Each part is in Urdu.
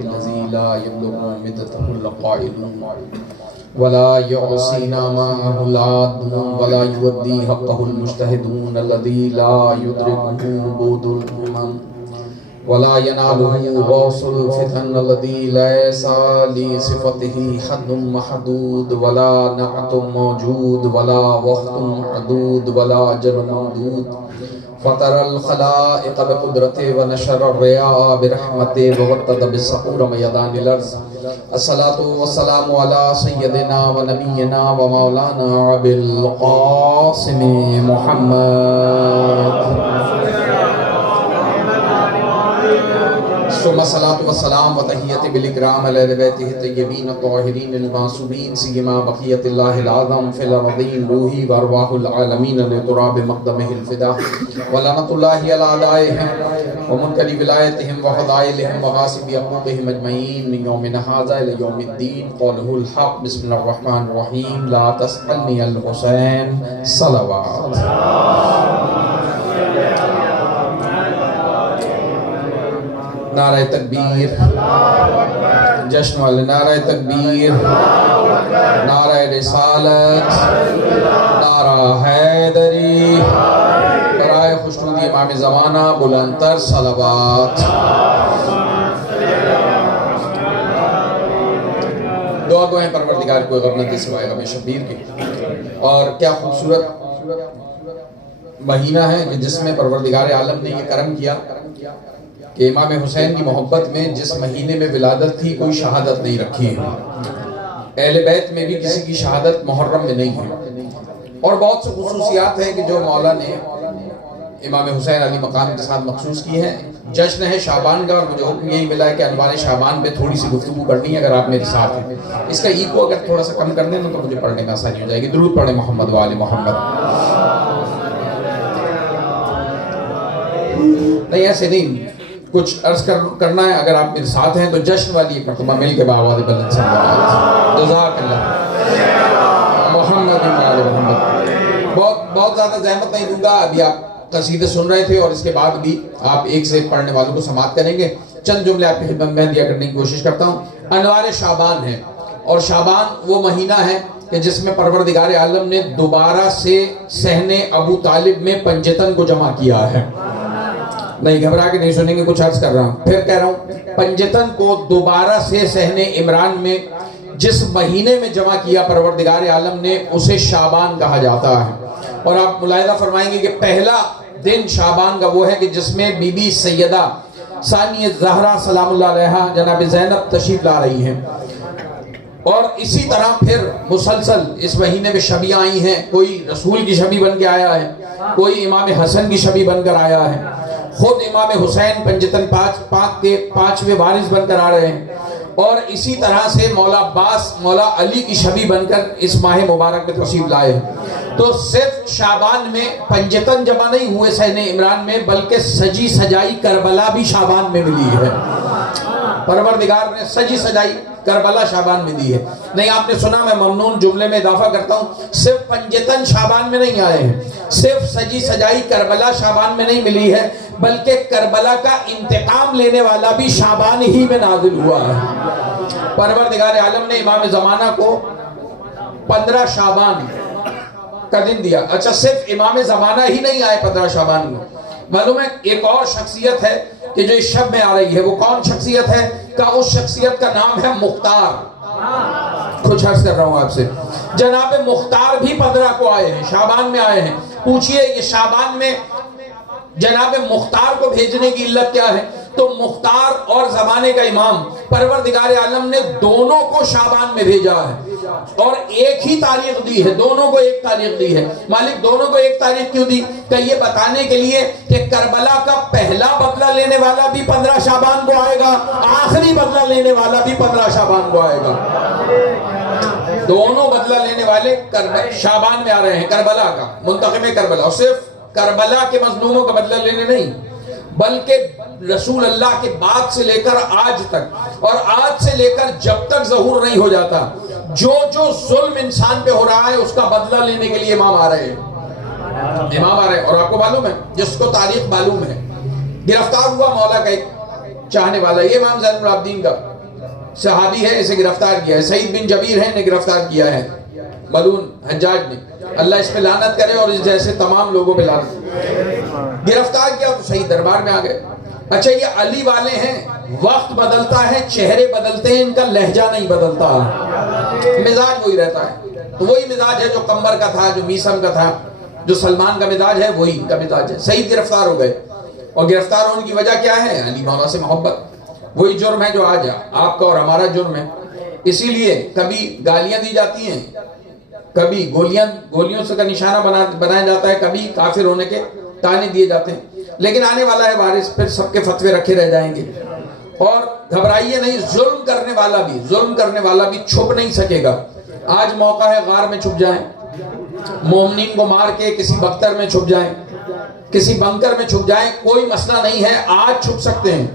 الذي لا يبلغ مدته القائلون ولا يعصينا ما أولاد ولا يودي حقه المجتهدون الذي لا يدركه بود الأمم ولا يناله غوص الفتن الذي ليس لصفته حد محدود ولا نعت موجود ولا وقت محدود ولا أجل ممدود فطر الخلائق بقدرته ونشر الرياء برحمته ووطد بالسحور ميدان الأرض الصلاة والسلام على سيدنا ونبينا ومولانا أبي القاسم محمد ثم الصلاة والسلام وتحية بالإكرام على آل بيته الطيبين الطاهرين المعصومين سيما بقية الله العظم في الأرضين روحي وأرواح العالمين لتراب مقدمه الفداء ولعنة الله على أعدائهم ومنكر ولايتهم وفضائلهم وغاصب حقوقهم أجمعين من يومنا هذا إلى يوم الدين قوله الحق بسم الله الرحمن الرحيم لا تسألني الحسين صلوات نعرہ تکبیر جشن والے نعرہ تکبیر نعرہ رسالت نعرہ حیدری برائے خوشنودی امام زمانہ بلندتر صلوات دعا گوئیں پروردگار کوئی غم نہ دے سوائے غم شبیر کی اور کیا خوبصورت مہینہ ہے جس میں پروردگار عالم نے یہ کرم کیا کہ امام حسین کی محبت میں جس مہینے میں ولادت تھی کوئی شہادت نہیں رکھی ہے اہل بیت میں بھی کسی کی شہادت محرم میں نہیں ہے اور بہت سے خصوصیات ہیں کہ جو مولا نے امام حسین علی مقام کے ساتھ مخصوص کی ہیں جشن ہے شعبان کا اور مجھے حکم یہی ملا ہے کہ انوار شعبان پہ تھوڑی سی گفتگو کرنی ہے اگر آپ میرے ساتھ ہیں اس کا ایکو اگر تھوڑا سا کم کر دیں تو مجھے پڑھنے کا آسانی ہو جائے گی درود پڑھیں محمد وآل محمد نہیں ایسے نہیں کچھ عرض کرنا ہے اگر آپ میرے ساتھ ہیں تو جشن والی ایک مرتبہ مل کے باواد بلند صلوات جزاک اللہ محمد محمد بہت زیادہ زحمت نہیں دوں گا ابھی آپ قصیدے سن رہے تھے اور اس کے بعد بھی آپ ایک سے ایک پڑھنے والوں کو سماعت کریں گے چند جملے آپ کی خدمت میں دیا کرنے کی کوشش کرتا ہوں انوار شعبان ہے اور شعبان وہ مہینہ ہے کہ جس میں پروردگار عالم نے دوبارہ سے صحن ابو طالب میں پنجتن کو جمع کیا ہے نہیں گھبرا کے نہیں سنیں گے کچھ عرض کر رہا ہوں پھر کہہ رہا ہوں پنجتن کو دوبارہ سے صحن عمران میں جس مہینے میں جمع کیا پروردگار عالم نے اسے شعبان کہا جاتا ہے اور آپ ملاحظہ فرمائیں گے کہ پہلا دن شعبان کا وہ ہے کہ جس میں بی بی سیدہ ثانیہ زہرا سلام اللہ علیہا جناب زینب تشریف لا رہی ہیں اور اسی طرح پھر مسلسل اس مہینے میں شبیاں آئی ہیں کوئی رسول کی شبی بن کے آیا ہے کوئی امام حسن کی شبی بن کر آیا ہے خود امام حسین پنجتن پاک کے 5ویں وارث بن کر آ رہے ہیں اور اسی طرح سے مولا عباس مولا علی کی شبی بن کر اس ماہ مبارک میں تشریف لائے تو صرف شعبان میں پنجتن جمع نہیں ہوئے صحن عمران میں بلکہ سجی سجائی کربلا بھی شعبان میں ملی ہے پروردگار نے سجی سجائی کربلا شعبان میں دی ہے نہیں آپ نے سنا میں ممنون جملے میں اضافہ کرتا ہوں صرف پنجتن شعبان میں نہیں آئے ہیں صرف سجی سجائی کربلا شعبان میں نہیں ملی ہے بلکہ کربلا کا انتقام لینے والا بھی شعبان ہی میں نازل ہوا ہے پروردگار عالم نے امام زمانہ کو 15 شعبان کا دن دیا اچھا صرف امام زمانہ ہی نہیں آئے 15 شعبان میں معلوم ہے ایک اور شخصیت ہے کہ جو اس شب میں آ رہی ہے وہ کون شخصیت ہے کہ اس شخصیت کا نام ہے مختار کچھ عرض کر رہا ہوں آپ سے جناب مختار بھی 15 کو آئے ہیں شعبان میں آئے ہیں پوچھئے یہ شعبان میں جناب مختار کو بھیجنے کی علت کیا ہے تو مختار اور زمانے کا امام پروردگار عالم نے دونوں کو شعبان میں بھیجا ہے اور ایک ہی تاریخ دی ہے دونوں کو ایک تاریخ دی ہے مالک دونوں کو ایک تاریخ کیوں دی کہ یہ بتانے کے لیے کہ کربلا کا پہلا بدلہ لینے والا بھی 15 شعبان کو آئے گا آخری بدلہ لینے والا بھی 15 شعبان کو آئے گا دونوں بدلہ لینے والے شعبان میں آ رہے ہیں کربلا کا منتقم کربلا اور صرف کربلا کے مظلوموں کا بدلہ لینے نہیں بلکہ رسول اللہ کے بعد سے لے کر آج تک اور آج سے لے کر جب تک ظہور نہیں ہو جاتا جو ظلم انسان پہ ہو رہا ہے اس کا بدلہ لینے کے لیے امام آ رہے ہیں اور آپ کو معلوم ہے جس کو تاریخ معلوم ہے گرفتار ہوا مولا کا ایک چاہنے والا یہ امام زین العابدین کا صحابی ہے, اسے گرفتار کیا ہے. سعید بن جبیر ہے, نے گرفتار کیا ہے ملعون حجاج نے. اللہ اس پہ لعنت کرے اور اس جیسے تمام لوگوں پہ لعنت. گرفتار کیا تو صحیح دربار میں آ گئے. اچھا یہ علی والے ہیں, وقت بدلتا ہے, چہرے بدلتے ہیں, ان کا لہجہ نہیں بدلتا, مزاج وہی رہتا ہے. تو وہی مزاج ہے جو قمر کا تھا, جو میسم کا تھا, جو سلمان کا مزاج ہے, وہی ان کا مزاج ہے. سعید گرفتار ہو گئے, اور گرفتار ہونے کی وجہ کیا ہے؟ علی مولا سے محبت. وہی جرم ہے جو آج آپ کا اور ہمارا جرم ہے. اسی لیے کبھی گالیاں دی جاتی ہیں, کبھی گولیوں سے کا نشانہ بنایا جاتا ہے, کبھی کافر ہونے کے تانے دیے جاتے ہیں. لیکن آنے والا ہے وارث, پھر سب کے فتوے رکھے رہ جائیں گے. اور گھبرائیے نہیں, ظلم کرنے والا بھی چھپ نہیں سکے گا. آج موقع ہے, غار میں چھپ جائیں, مومنین کو مار کے کسی بختر میں چھپ جائیں, کسی بنکر میں چھپ جائیں, کوئی مسئلہ نہیں ہے. آج چھپ سکتے ہیں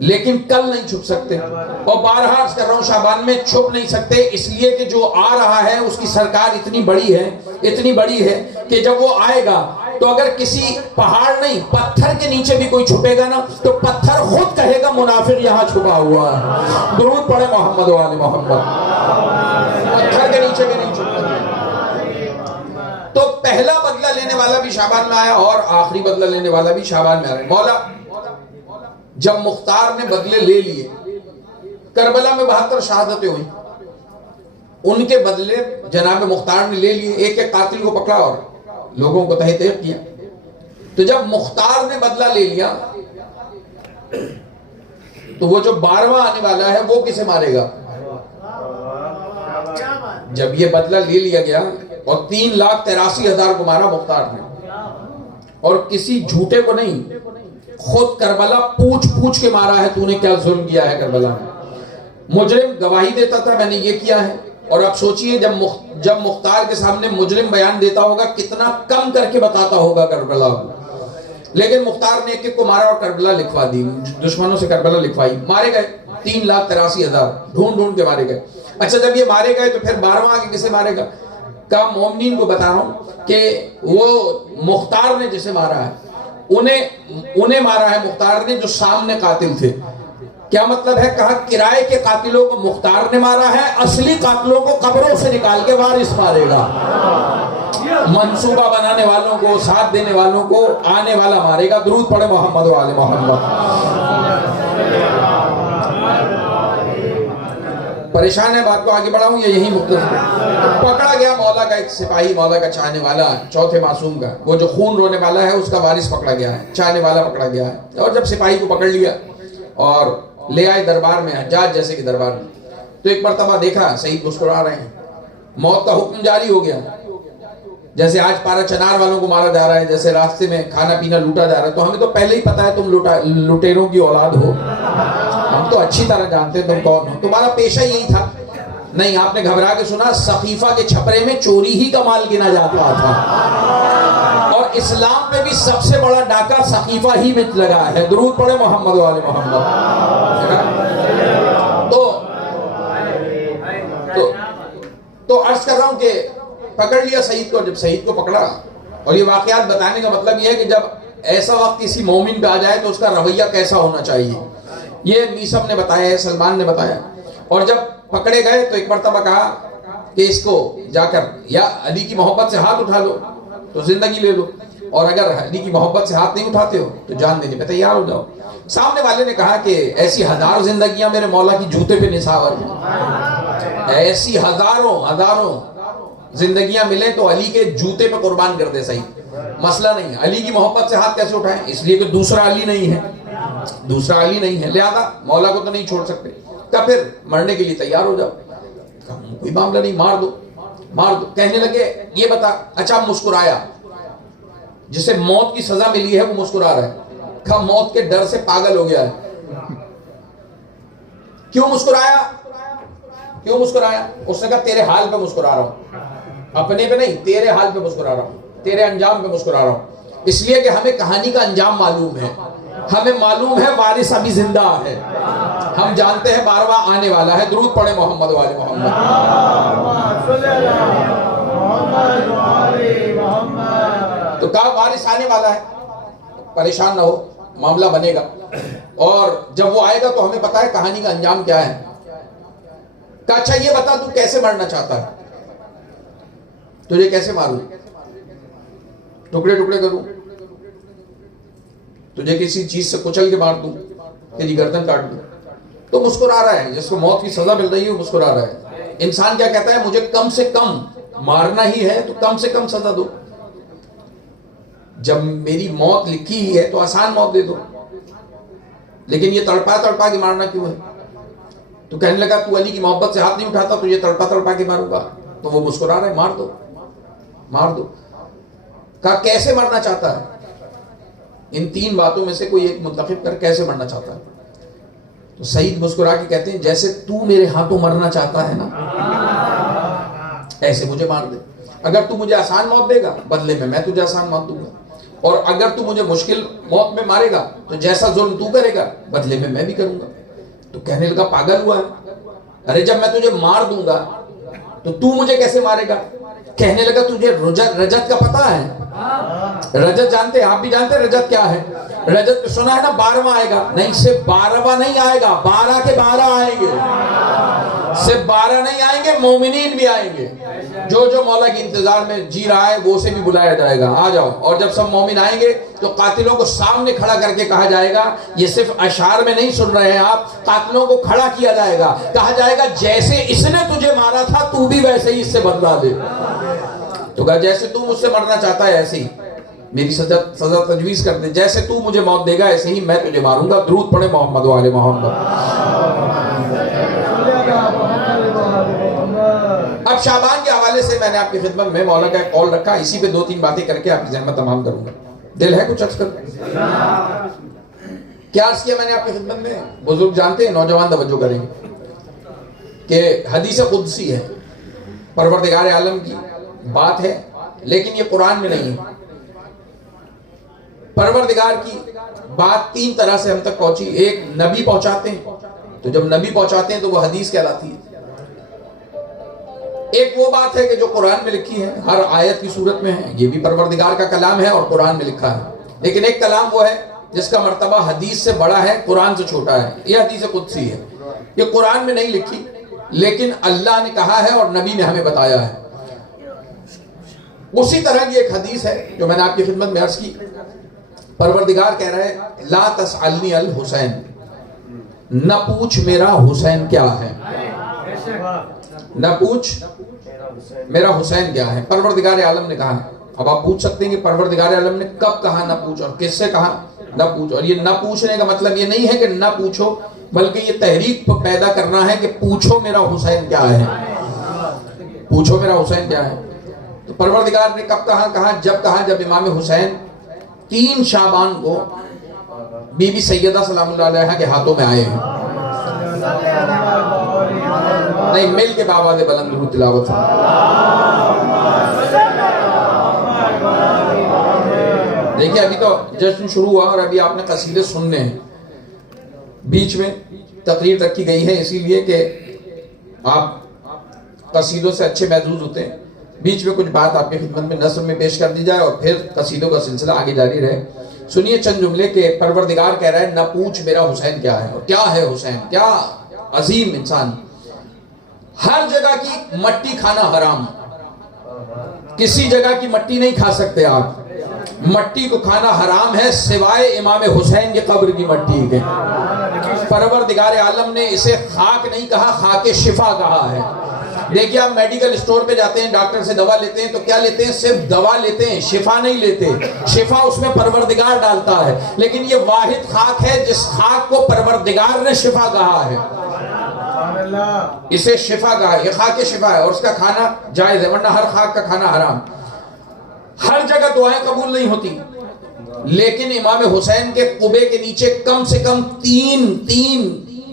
لیکن کل نہیں چھپ سکتے. اور بارہا عرض کر رہا ہوں, شعبان میں چھپ نہیں سکتے, اس لیے کہ جو آ رہا ہے اس کی سرکار اتنی بڑی ہے کہ جب وہ آئے گا تو اگر کسی پہاڑ نہیں پتھر کے نیچے بھی کوئی چھپے گا نا, تو پتھر خود کہے گا منافق یہاں چھپا ہوا ہے. درود پڑھے محمد و آل محمد. پتھر کے نیچے بھی نہیں چھپا. تو پہلا بدلہ لینے والا بھی شعبان میں آیا, اور آخری بدلہ لینے والا بھی شعبان میں آ رہا ہے. مولا جب مختار نے بدلے لے لیے, کربلا میں 72 شہادتیں ہوئی, ان کے بدلے جناب مختار نے لے لیے. ایک ایک قاتل کو پکڑا اور لوگوں کو تہہ تہہ کیا. تو جب مختار نے بدلہ لے لیا تو وہ جو 12واں آنے والا ہے وہ کسے مارے گا؟ جب یہ بدلہ لے لیا گیا اور 3,83,000 کو مارا مختار نے, اور کسی جھوٹے کو نہیں, خود کربلا پوچھ کے مارا ہے, تو نے کیا ظلم کیا ہے کربلا میں. مجرم گواہی دیتا تھا میں نے یہ کیا ہے, اور اب سوچئے جب مختار کے سامنے مجرم بیان دیتا ہوگا کتنا کم کر کے بتاتا ہوگا کربلا. لیکن مختار نے ایک کو مارا اور کربلا لکھوا دی, دشمنوں سے کربلا لکھوائی. مارے گئے 3,83,000 ڈھونڈ کے مارے گئے. اچھا جب یہ مارے گئے تو پھر 12واں آگے کسے مارے گا؟ کہا مومنین کو بتا رہا ہوں کہ وہ مختار نے جسے مارا ہے انہیں مارا ہے مختار نے جو سامنے قاتل تھے. کیا مطلب ہے؟ کہا کرائے کے قاتلوں کو مختار نے مارا ہے, اصلی قاتلوں کو قبروں سے نکال کے وارث مارے گا. منصوبہ بنانے والوں کو, ساتھ دینے والوں کو آنے والا مارے گا. درود پڑھے محمد و آل محمد. پریشان ہے, بات کو آگے بڑھاؤں یا یہی مختصر؟ پکڑا گیا مولا کا ایک سپاہی, مولا کا چاہنے والا, چوتھے معصوم کا, وہ جو خون رونے والا ہے اس کا وارث پکڑا گیا ہے, چاہنے والا پکڑا گیا ہے. اور جب سپاہی کو پکڑ لیا اور لے آئے دربار میں, حجاج جیسے کہ دربار میں, تو ایک مرتبہ دیکھا سعید مسکرا رہے ہیں. موت کا حکم جاری ہو گیا. جیسے آج پارا چنار والوں کو مارا جا رہا ہے, جیسے راستے میں کھانا پینا لوٹا جا رہا ہے. تو ہمیں تو پہلے ہی پتا ہے تم لٹیروں کی اولاد ہو, ہم تو اچھی طرح جانتے ہیں تم کون ہو, تمہارا پیشہ یہی تھا. نہیں, آپ نے گھبرا کے سنا سقیفہ کے چھپرے میں چوری ہی کا مال گنا جاتا تھا, اور اسلام میں بھی سب سے بڑا ڈاکہ سقیفہ ہی میں لگا ہے. درود پڑھے محمد و آل محمد. تو عرض کر رہا ہوں کہ پکڑ لیا سعید کو. جب سعید کو پکڑا, اور یہ واقعات بتانے کا مطلب یہ ہے کہ جب ایسا وقت کسی مومن پہ آ جائے تو اس کا رویہ کیسا ہونا چاہیے, یہ میسم نے بتایا ہے, سلمان نے بتایا. اور جب پکڑے گئے تو ایک مرتبہ کہا کہ اس کو جا کر یا علی کی محبت سے ہاتھ اٹھا لو تو زندگی لے لو, اور اگر علی کی محبت سے ہاتھ نہیں اٹھاتے ہو تو جان دینے پہ تیار ہو جاؤ. سامنے والے نے کہا کہ ایسی 1000 زندگیاں میرے مولا کی جوتے پہ نثار ہیں, ایسی ہزاروں زندگیاں ملیں تو علی کے جوتے پہ قربان کر دے. صحیح مسئلہ نہیں. علی کی محبت سے ہاتھ کیسے اٹھائیں؟ اس لیے کہ دوسرا علی نہیں ہے, لہذا مولا کو تو نہیں چھوڑ سکتے. کہ پھر مرنے کے لیے تیار ہو جاؤ. کوئی معاملہ نہیں, مار دو. کہنے لگے یہ بتا. اچھا مسکرایا, جسے موت کی سزا ملی ہے وہ مسکرا رہا ہے. کہا موت کے ڈر سے پاگل ہو گیا ہے. کیوں مسکرایا؟ اس نے کہا تیرے حال پہ مسکرا رہا ہوں, اپنے پہ نہیں, تیرے حال پہ مسکرا رہا ہوں, تیرے انجام پہ مسکرا رہا ہوں. اس لیے کہ ہمیں کہانی کا انجام معلوم ہے, ہمیں معلوم ہے وارث ابھی زندہ ہے, ہم جانتے ہیں 12واں آنے والا ہے. درود پڑھے محمد و آل محمد. تو کہا وارث آنے والا ہے, پریشان نہ ہو, معاملہ بنے گا، اور جب وہ آئے گا تو ہمیں پتا ہے کہانی کا انجام کیا ہے. کہا اچھا یہ بتا تو کیسے مرنا چاہتا ہے؟ تجھے کیسے ماروں؟ ٹکڑے ٹکڑے کروں؟ تجھے کسی چیز سے کچل کے مار دوں؟ تیری گردن کاٹ دوں؟ تو مسکرا رہا ہے، جس کو موت کی سزا مل رہی ہے وہ مسکرا رہا ہے. انسان کیا کہتا ہے؟ مجھے کم سے کم مارنا ہی ہے تو کم سے کم سزا دو. جب میری موت لکھی ہی ہے تو آسان موت دے دو، لیکن یہ تڑپا تڑپا کے مارنا کیوں ہے؟ تو کہنے لگا تو علی کی محبت سے ہاتھ نہیں اٹھاتا تو یہ تڑپا تڑپا کے ماروں گا. تو وہ مسکرا رہا ہے، مار دو مار دو. کہا کیسے مرنا چاہتا ہے؟ ان تین باتوں میں سے کوئی ایک منتخب کر، کیسے مرنا چاہتا ہے؟ تو سعید مسکرا کے کہتے ہیں جیسے تو میرے ہاتھوں مرنا چاہتا ہے نا ایسے مجھے مار دے. اگر تو مجھے آسان موت دے گا بدلے میں تجھے آسان موت دوں گا، اور اگر تو مجھے مشکل موت میں مارے گا تو جیسا ظلم تو کرے گا بدلے میں بھی کروں گا. تو کہنے لگا پاگل ہوا ہے؟ ارے جب میں تجھے مار دوں گا تو مجھے کیسے مارے گا؟ کہنے لگا تجھے رجت کا پتہ ہے؟ رجت جانتے ہیں؟ آپ بھی جانتے ہیں رجت کیا ہے؟ رجت پہ سنا ہے نا 12واں آئے گا. نہیں، صرف 12واں نہیں آئے گا، 12 کے 12 آئیں گے. صرف 12 نہیں آئیں گے، مومنین بھی آئیں گے. جو مولا کے انتظار میں جی رہا ہے وہ اسے بھی بلایا جائے گا، آ جاؤ. اور جب سب مومن آئیں گے تو قاتلوں کو سامنے کھڑا کر کے کہا جائے گا، یہ صرف اشعار میں نہیں سن رہے ہیں آپ، قاتلوں کو کھڑا کیا جائے گا، کہا جائے گا جیسے اس نے تجھے مارا تھا تو بھی ویسے ہی اس سے بدلا لے. تو کہا جیسے تو مجھ سے مرنا چاہتا ہے ایسے ہی میری سزا تجویز کر دے، جیسے تو مجھے موت دے گا ایسے ہی میں تجھے ماروں گا. درود پڑھے محمد و آل محمد. اب شعبان کے حوالے سے میں نے آپ کی خدمت میں مولا کا ایک قول رکھا، اسی پہ 2-3 باتیں کر کے آپ کی زحمت تمام کروں گا. دل ہے کچھ عرض کر؟ کیا عرض کیا میں نے آپ کی خدمت میں؟ بزرگ جانتے ہیں، نوجوان توجہ کریں گے کہ حدیث قدسی ہے، پروردگار عالم کی بات ہے، لیکن یہ قرآن میں نہیں ہے. پروردگار کی بات 3 طرح سے ہم تک پہنچی. ایک نبی پہنچاتے ہیں، تو جب نبی پہنچاتے ہیں تو وہ حدیث کہلاتی ہے. ایک وہ بات ہے کہ جو قرآن میں لکھی ہے، ہر آیت کی صورت میں ہے، یہ بھی پروردگار کا کلام ہے اور قرآن میں لکھا ہے. لیکن ایک کلام وہ ہے جس کا مرتبہ حدیث سے بڑا ہے، قرآن سے چھوٹا ہے. یہ حدیث قدسی ہے، یہ قرآن میں نہیں لکھی لیکن اللہ نے کہا ہے اور نبی نے ہمیں بتایا ہے. اسی طرح کی ایک حدیث ہے جو میں نے آپ کی خدمت میں عرض کی. پروردگار کہہ رہا ہے لا تسألنی الحسین، نہ پوچھ میرا حسین کیا ہے، نہ پوچھ میرا حسین کیا ہے. پروردگار عالم نے کہا ہے. اب آپ پوچھ سکتے ہیں کہ پروردگار عالم نے کب کہا نہ پوچھ اور کس سے کہا نہ پوچھ؟ اور یہ نہ پوچھنے کا مطلب یہ نہیں ہے کہ نہ پوچھو، بلکہ یہ تحریک پیدا کرنا ہے کہ پوچھو میرا حسین کیا ہے، پوچھو میرا حسین کیا ہے. تو پروردگار نے کب کہا؟ جب امام حسین 3 شعبان کو بی بی سیدہ سلام اللہ علیہا کے ہاتھوں میں آئے ہیں. نہیں، مل کے بابا دے بلند درود تلاوت. دیکھیں ابھی تو جشن شروع ہوا اور ابھی آپ نے قصیدے سننے ہیں. بیچ میں تقریر رکھی گئی ہے اسی لیے کہ آپ قصیدوں سے اچھے محظوظ ہوتے ہیں. بیچ میں کچھ بات آپ کی خدمت میں نثر میں پیش کر دی جائے اور پھر قصیدوں کا سلسلہ آگے جاری رہے. سنیے چند جملے کہ پروردگار کہہ رہا ہے نہ پوچھ میرا حسین کیا ہے. اور کیا ہے حسین؟ کیا عظیم انسان. ہر جگہ کی مٹی کھانا حرام، کسی جگہ کی مٹی نہیں کھا سکتے آپ. مٹی کو کھانا حرام ہے سوائے امام حسین کی قبر کی مٹی کے. پروردگار عالم نے اسے خاک نہیں کہا، خاک شفا کہا ہے. دیکھیے آپ میڈیکل اسٹور پہ جاتے ہیں، ڈاکٹر سے دوا لیتے ہیں تو کیا لیتے ہیں؟ صرف دوا لیتے ہیں، شفا نہیں لیتے. شفا اس میں پروردگار ڈالتا ہے، لیکن یہ واحد خاک ہے جس خاک کو پروردگار نے شفا کہا ہے. اسے شفا کہا ہے، یہ خاک شفا ہے اور اس کا کھانا جائز ہے، ورنہ ہر خاک کا کھانا حرام. ہر جگہ دعائیں قبول نہیں ہوتی، لیکن امام حسین کے قبے کے نیچے کم سے کم 3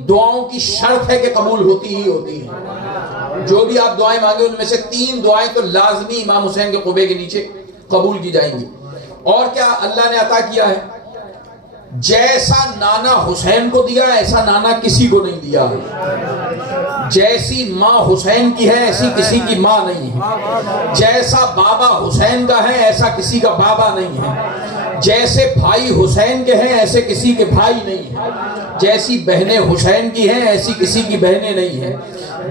دعاؤں کی شرط ہے کہ قبول ہوتی ہی ہوتی ہے. جو بھی آپ دعائیں مانگے ان میں سے 3 دعائیں تو لازمی امام حسین کے قبے کے نیچے قبول کی جائیں گی. اور کیا اللہ نے عطا کیا ہے؟ جیسا نانا حسین کو دیا ایسا نانا کسی کو نہیں دیا. جیسی ماں حسین کی ہے ایسی کسی کی ماں نہیں ہے. جیسا بابا حسین کا ہے ایسا کسی کا بابا نہیں ہے. جیسے بھائی حسین کے ہیں ایسے کسی کے بھائی نہیں ہیں، جیسی بہنیں حسین کی ہیں ایسی کسی کی بہنیں نہیں ہیں،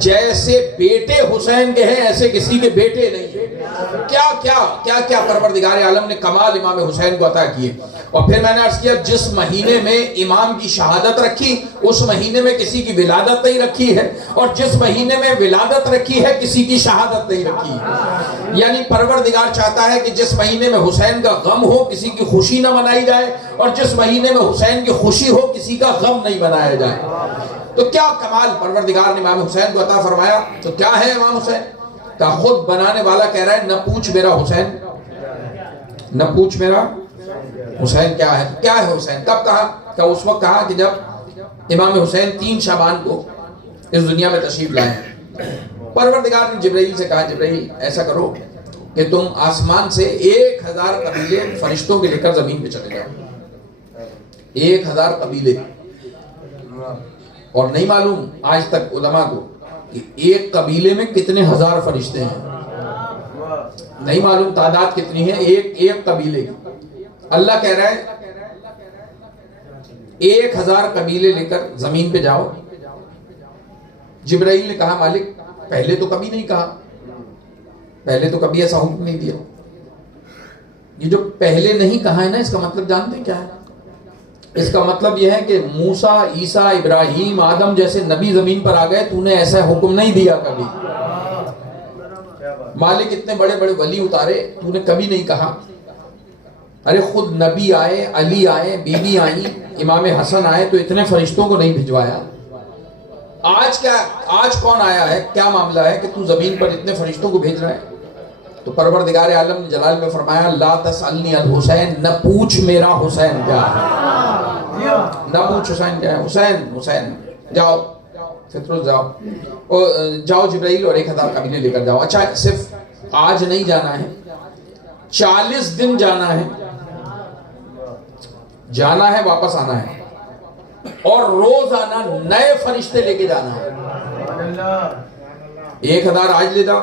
جیسے بیٹے حسین کے ہیں ایسے کسی کے بیٹے نہیں ہیں۔ کیا کیا کیا کیا پروردگار عالم نے کمال امام حسین کو عطا کیے۔ اور پھر میں نے عرض کیا جس مہینے میں امام کی شہادت رکھی اس مہینے میں کسی کی ولادت نہیں رکھی ہے، اور جس مہینے میں ولادت رکھی ہے کسی کی شہادت نہیں رکھی ہے۔ یعنی پروردگار چاہتا ہے کہ جس مہینے میں حسین کا غم ہو کسی کی خوشی نہ منائی جائے، اور جس مہینے میں حسین کی خوشی ہو کسی کا غم نہیں منایا جائے۔ تو کیا کمال پروردگار نے امام حسین کو عطا فرمایا۔ تو کیا ہے امام حسین کا؟ خود بنانے والا کہہ رہا ہے نہ پوچھ میرا حسین، نہ پوچھ میرا حسین کیا ہے۔ کیا ہے حسین؟ کب کہا؟ کہ اس وقت کہا کہ جب امام حسین 3 شعبان کو اس دنیا میں تشریف لائے۔ پروردگار نے جبرائیل سے کہا جبرائیل ایسا کرو کہ تم آسمان سے 1000 قبیلے فرشتوں کے لے کر زمین پہ چلے جاؤ۔ 1000 قبیلے، اور نہیں معلوم آج تک علماء کو کہ ایک قبیلے میں کتنے ہزار فرشتے ہیں، نہیں معلوم تعداد کتنی ہے ایک قبیلے کی۔ اللہ کہہ رہا ہے 1000 قبیلے لے کر زمین پہ جاؤ۔ جبرائیل نے کہا مالک پہلے تو کبھی نہیں کہا، پہلے تو کبھی ایسا حکم نہیں دیا۔ یہ جو پہلے نہیں کہا ہے نا، اس کا مطلب جانتے کیا ہے؟ اس کا مطلب یہ ہے کہ موسیٰ، عیسیٰ، ابراہیم، آدم جیسے نبی زمین پر آ گئے، تو نے ایسا حکم نہیں دیا کبھی۔ مالک اتنے بڑے بڑے ولی اتارے، تو نے کبھی نہیں کہا۔ ارے خود نبی آئے، علی آئے، بی بی آئیں، امام حسن آئے، تو اتنے فرشتوں کو نہیں بھجوایا۔ آج کون آیا ہے؟ کیا معاملہ ہے کہ تو زمین پر اتنے فرشتوں کو بھیج رہا ہے؟ تو پروردگار عالم نے جلال میں فرمایا لا تسألنی عن حسین، نہ پوچھ میرا حسین کیا ہے، نہ پوچھ حسین کیا ہے۔ حسین جاؤ فطرت جاؤ جبرائیل اور 1000 قبیلے لے کر جاؤ۔ اچھا صرف آج نہیں جانا ہے، 40 دن جانا ہے، جانا ہے واپس آنا ہے، اور روزانہ نئے فرشتے لے کے جانا ہے۔ 1000 آج لے جاؤ،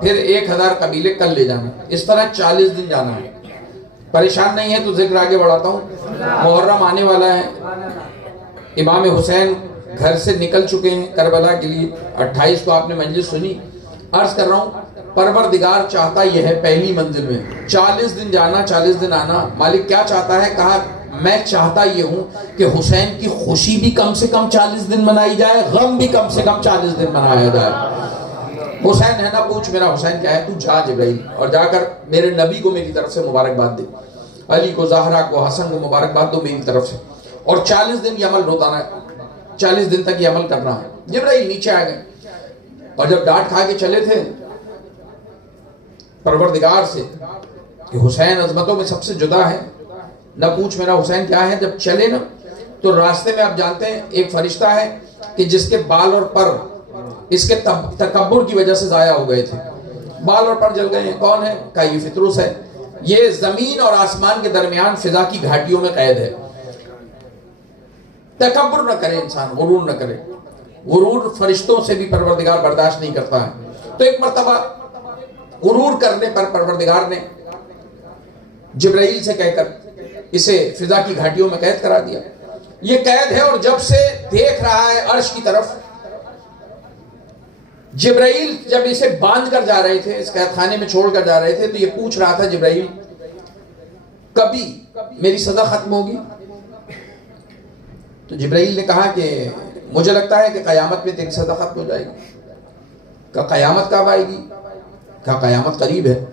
پھر 1000 قبیلے کل لے جانا، اس طرح 40 دن جانا ہے۔ پریشان نہیں ہے تو ذکر آگے بڑھاتا ہوں۔ محرم آنے والا ہے، امام حسین گھر سے نکل چکے ہیں کربلا کے لیے۔ 28 کو آپ نے مجلس سنی۔ عرض کر رہا ہوں پروردگار چاہتا یہ ہے پہلی منزل میں 40 دن جانا 40 دن آنا۔ مالک کیا چاہتا ہے؟ کہا میں چاہتا یہ ہوں کہ حسین کی خوشی بھی کم سے کم 40 دن منائی جائے، غم بھی کم سے کم 40 دن منایا جائے۔ حسین ہے نا پوچھ میرا حسین کیا ہے، تو جا جبرائیل اور جا کر میرے نبی کو میری طرف سے مبارکباد دے، علی کو، زہرا کو، حسن کو مبارکباد دو میری طرف سے، اور 40 دن یہ عمل روزانہ 40 دن تک یہ عمل کرنا ہے۔ جبرائیل نیچے آ گئے، اور جب ڈانٹ کھا کے چلے تھے پروردگار سے کہ حسین عظمتوں میں سب سے جدا ہے، نہ پوچھ میرا حسین کیا ہے، جب چلے نا تو راستے میں آپ جانتے ہیں ایک فرشتہ ہے کہ جس کے بال اور پر اس کے تکبر کی وجہ سے ضائع ہو گئے تھے، بال اور پر جل گئے ہیں۔ کون ہے؟ کہا یہ فطرس ہے، یہ زمین اور آسمان کے درمیان فضا کی گھاٹیوں میں قید ہے۔ تکبر نہ کرے انسان، غرور نہ کرے، غرور فرشتوں سے بھی پروردگار برداشت نہیں کرتا ہے۔ تو ایک مرتبہ غرور کرنے پر پروردگار نے جبرائیل سے کہہ کر اسے فضا کی گھاٹیوں میں قید کرا دیا۔ یہ قید ہے، اور جب سے دیکھ رہا ہے عرش کی طرف۔ جبرائیل جب اسے باندھ کر جا رہے تھے، اس قید خانے میں چھوڑ کر جا رہے تھے، تو یہ پوچھ رہا تھا جبرائیل کبھی میری سزا ختم ہوگی؟ تو جبرائیل نے کہا کہ مجھے لگتا ہے کہ قیامت میں تیری سزا ختم ہو جائے گی۔ کہا قیامت کب آئے گی؟ کہا قیامت قریب ہے،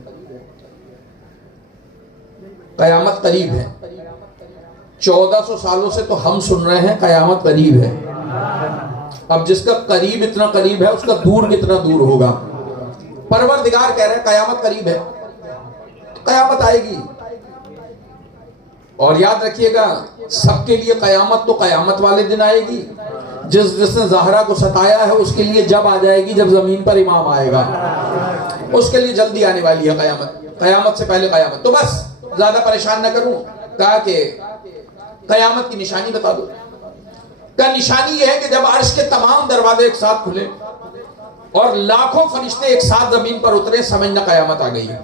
قیامت قریب ہے۔ 1400 سالوں سے تو ہم سن رہے ہیں قیامت قریب ہے، اب جس کا قریب اتنا قریب ہے اس کا دور کتنا دور ہوگا۔ پروردگار کہہ رہے ہیں قیامت قریب ہے، قیامت آئے گی۔ اور یاد رکھیے گا سب کے لیے قیامت تو قیامت والے دن آئے گی، جس نے زہرا کو ستایا ہے اس کے لیے جب آ جائے گی جب زمین پر امام آئے گا، اس کے لیے جلدی آنے والی ہے قیامت، قیامت سے پہلے قیامت۔ تو بس زیادہ پریشان نہ کروں، کہا کہ قیامت کی نشانی بتا دو۔ کا نشانی یہ ہے کہ جب عرش کے تمام دروازے ایک ساتھ کھلے اور لاکھوں فرشتے ایک ساتھ زمین پر اترے، سمجھنا قیامت آ گئی ہے۔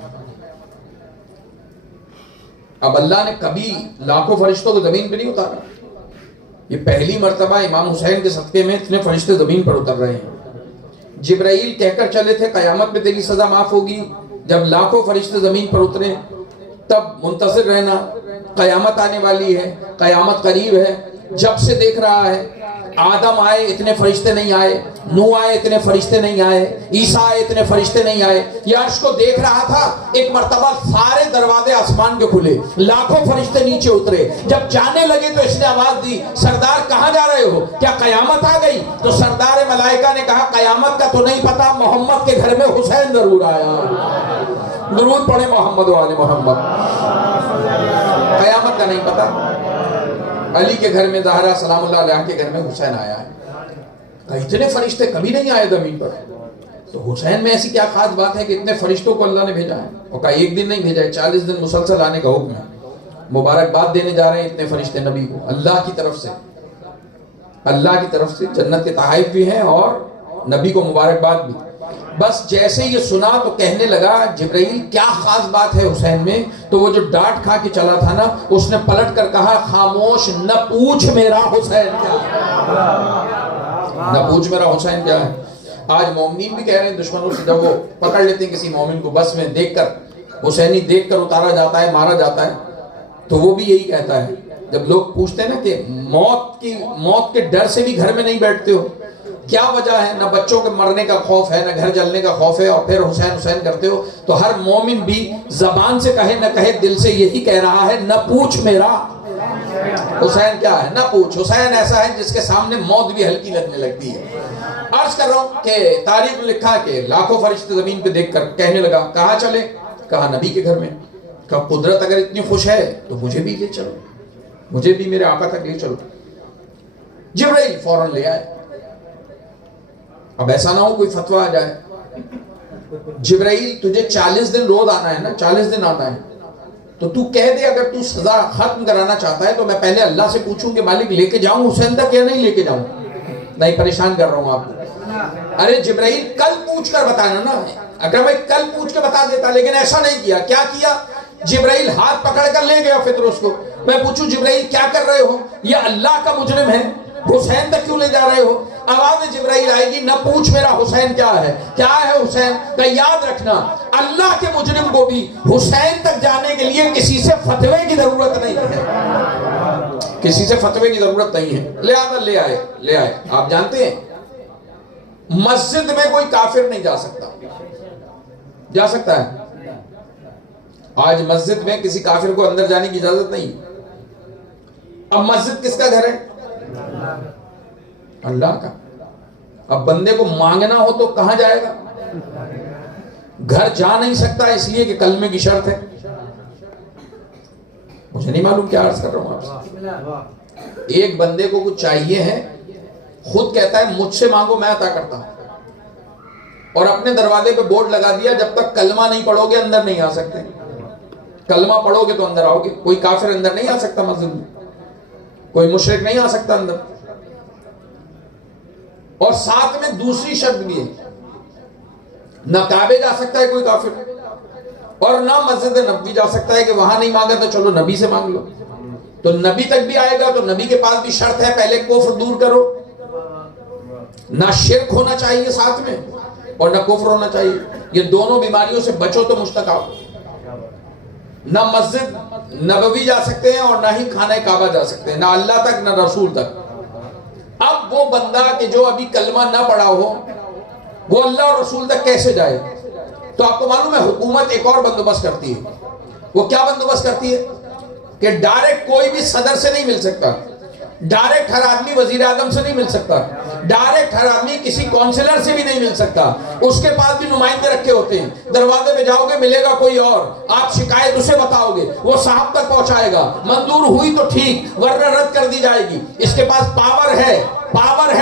اب اللہ نے کبھی لاکھوں فرشتوں کو زمین پہ نہیں اتارا. یہ پہلی مرتبہ امام حسین کے صدقے میں اتنے فرشتے زمین پر اتر رہے ہیں. جبرائیل کہہ کر چلے تھے قیامت میں تیری سزا معاف ہوگی. جب لاکھوں فرشتے زمین پر اترے تب منتظر رہنا, قیامت آنے والی ہے, قیامت قریب ہے. جب سے دیکھ رہا ہے, آدم آئے اتنے فرشتے نہیں آئے, نوح آئے اتنے فرشتے نہیں آئے, عیسیٰ آئے اتنے فرشتے نہیں آئے. یہ عرش کو دیکھ رہا تھا. ایک مرتبہ سارے دروازے آسمان کے کھلے, لاکھوں فرشتے نیچے اترے. جب جانے لگے تو اس نے آواز دی, سردار کہاں جا رہے ہو, کیا قیامت آ گئی؟ تو سردار ملائکہ نے کہا قیامت کا تو نہیں پتا, محمد کے گھر میں حسین ضرور آیا. درود پڑھے محمد و آل محمد. قیامت کا نہیں پتا. علی کے گھر میں زہرا سلام اللہ علیہ کے گھر میں حسین آیا ہے. اتنے فرشتے کبھی نہیں آئے زمین پر. تو حسین میں ایسی کیا خاص بات ہے کہ اتنے فرشتوں کو اللہ نے بھیجا ہے؟ اور کہا ایک دن نہیں بھیجا ہے, 40 دن مسلسل آنے کا حکم ہے. مبارکباد دینے جا رہے ہیں اتنے فرشتے نبی کو اللہ کی طرف سے. اللہ کی طرف سے جنت کے تحائف بھی ہیں اور نبی کو مبارکباد بھی. بس جیسے یہ سنا تو کہنے لگا جبرائیل کیا خاص بات ہے حسین میں؟ تو وہ جو ڈانٹ کھا کے چلا تھا نا, اس نے پلٹ کر کہا خاموش, نہ پوچھ میرا حسین کیا ہے, نہ پوچھ میرا حسین کیا ہے. آج مومنین بھی کہہ رہے ہیں دشمنوں سے جب وہ پکڑ لیتے ہیں کسی مومن کو بس میں دیکھ کر, حسینی دیکھ کر اتارا جاتا ہے, مارا جاتا ہے, تو وہ بھی یہی کہتا ہے. جب لوگ پوچھتے ہیں نا کہ موت کے ڈر سے بھی گھر میں نہیں بیٹھتے ہو, کیا وجہ ہے؟ نہ بچوں کے مرنے کا خوف ہے, نہ گھر جلنے کا خوف ہے, اور پھر حسین حسین کرتے ہو. تو ہر مومن بھی زبان سے کہے نہ کہے دل سے یہی کہہ رہا ہے, نہ پوچھ میرا حسین کیا ہے, نہ پوچھ. حسین ایسا ہے جس کے سامنے موت بھی ہلکی لگنے لگتی ہے. عرض کر رہا ہوں کہ تاریخ میں لکھا کہ لاکھوں فرشتے زمین پہ دیکھ کر کہنے لگا کہاں چلے؟ کہا نبی کے گھر میں. کہا قدرت اگر اتنی خوش ہے تو مجھے بھی لے چلو, مجھے بھی میرے آقا تک لے چلو. جبرائیل فوراً لے آئے. اب ایسا نہ ہو کوئی فتویٰ آ جائے, جبرائیل تجھے 40 دن روز آنا ہے نا, 40 دن آنا ہے, تو تو کہہ دے اگر تو سزا ختم کرانا چاہتا ہے تو میں پہلے اللہ سے پوچھوں کہ مالک لے کے جاؤں حسین تک یا نہیں لے کے جاؤں. نہیں, پریشان کر رہا ہوں آپ کو. ارے جبرائیل کل پوچھ کر بتانا نا, اگر میں کل پوچھ کے بتا دیتا, لیکن ایسا نہیں کیا. کیا کیا؟ جبرائیل ہاتھ پکڑ کر لے گیا فطر اس کو. میں پوچھوں جبرائیل کیا کر رہے ہو, یہ اللہ کا مجرم ہے, حسین تک کیوں لے جا رہے ہو؟ آواز جبرائیل آئے گی, نہ پوچھ میرا حسین کیا ہے. کیا ہے حسین؟ کہ یاد رکھنا اللہ کے مجرم کو بھی حسین تک جانے کے لیے کسی سے فتوے کی ضرورت نہیں ہے, کسی سے فتوے کی ضرورت نہیں ہے. لہذا لے آئے. آپ جانتے ہیں مسجد میں کوئی کافر نہیں جا سکتا. جا سکتا ہے؟ آج مسجد میں کسی کافر کو اندر جانے کی اجازت نہیں. اب مسجد کس کا گھر ہے؟ اللہ کا. اب بندے کو مانگنا ہو تو کہاں جائے گا؟ گھر جا نہیں سکتا اس لیے کہ کلمے کی شرط ہے. مجھے نہیں معلوم کیا عرض کر رہا ہوں آپ سے. ایک بندے کو کچھ چاہیے ہے, خود کہتا ہے مجھ سے مانگو میں عطا کرتا ہوں, اور اپنے دروازے پہ بورڈ لگا دیا جب تک کلمہ نہیں پڑھو گے اندر نہیں آ سکتے. کلمہ پڑھو گے تو اندر آؤ گے. کوئی کافر اندر نہیں آ سکتا مسجد میں, کوئی مشرک نہیں آ سکتا اندر. اور ساتھ میں دوسری شرط بھی ہے, نہ کعبے جا سکتا ہے کوئی کافر, اور نہ مسجد نبوی جا سکتا ہے کہ وہاں نہیں مانگا تو چلو نبی سے مانگ لو. تو نبی تک بھی آئے گا تو نبی کے پاس بھی شرط ہے, پہلے کفر دور کرو. نہ شرک ہونا چاہیے ساتھ میں, اور نہ کفر ہونا چاہیے. یہ دونوں بیماریوں سے بچو تو مشتق آؤ. نہ مسجد نبوی جا سکتے ہیں اور نہ ہی خانہ کعبہ جا سکتے ہیں, نہ اللہ تک نہ رسول تک. اب وہ بندہ کہ جو ابھی کلمہ نہ پڑھا ہو وہ اللہ اور رسول تک کیسے جائے؟ تو آپ کو معلوم ہے حکومت ایک اور بندوبست کرتی ہے. وہ کیا بندوبست کرتی ہے کہ ڈائریکٹ کوئی بھی صدر سے نہیں مل سکتا, ڈائریکٹ ہر آدمی وزیر اعظم سے نہیں مل سکتا, ڈائریکٹ ہر آدمی کسی کونسلر سے بھی نہیں مل سکتا. اس کے پاس بھی نمائندے رکھے ہوتے ہیں. دروازے پہ جاؤ گے ملے گا کوئی اور, آپ شکایت اسے بتاؤ گے, وہ صاحب تک پہنچائے گا. منظور ہوئی تو ٹھیک, ورنہ رد کر دی جائے گی. اس کے پاس پاور ہے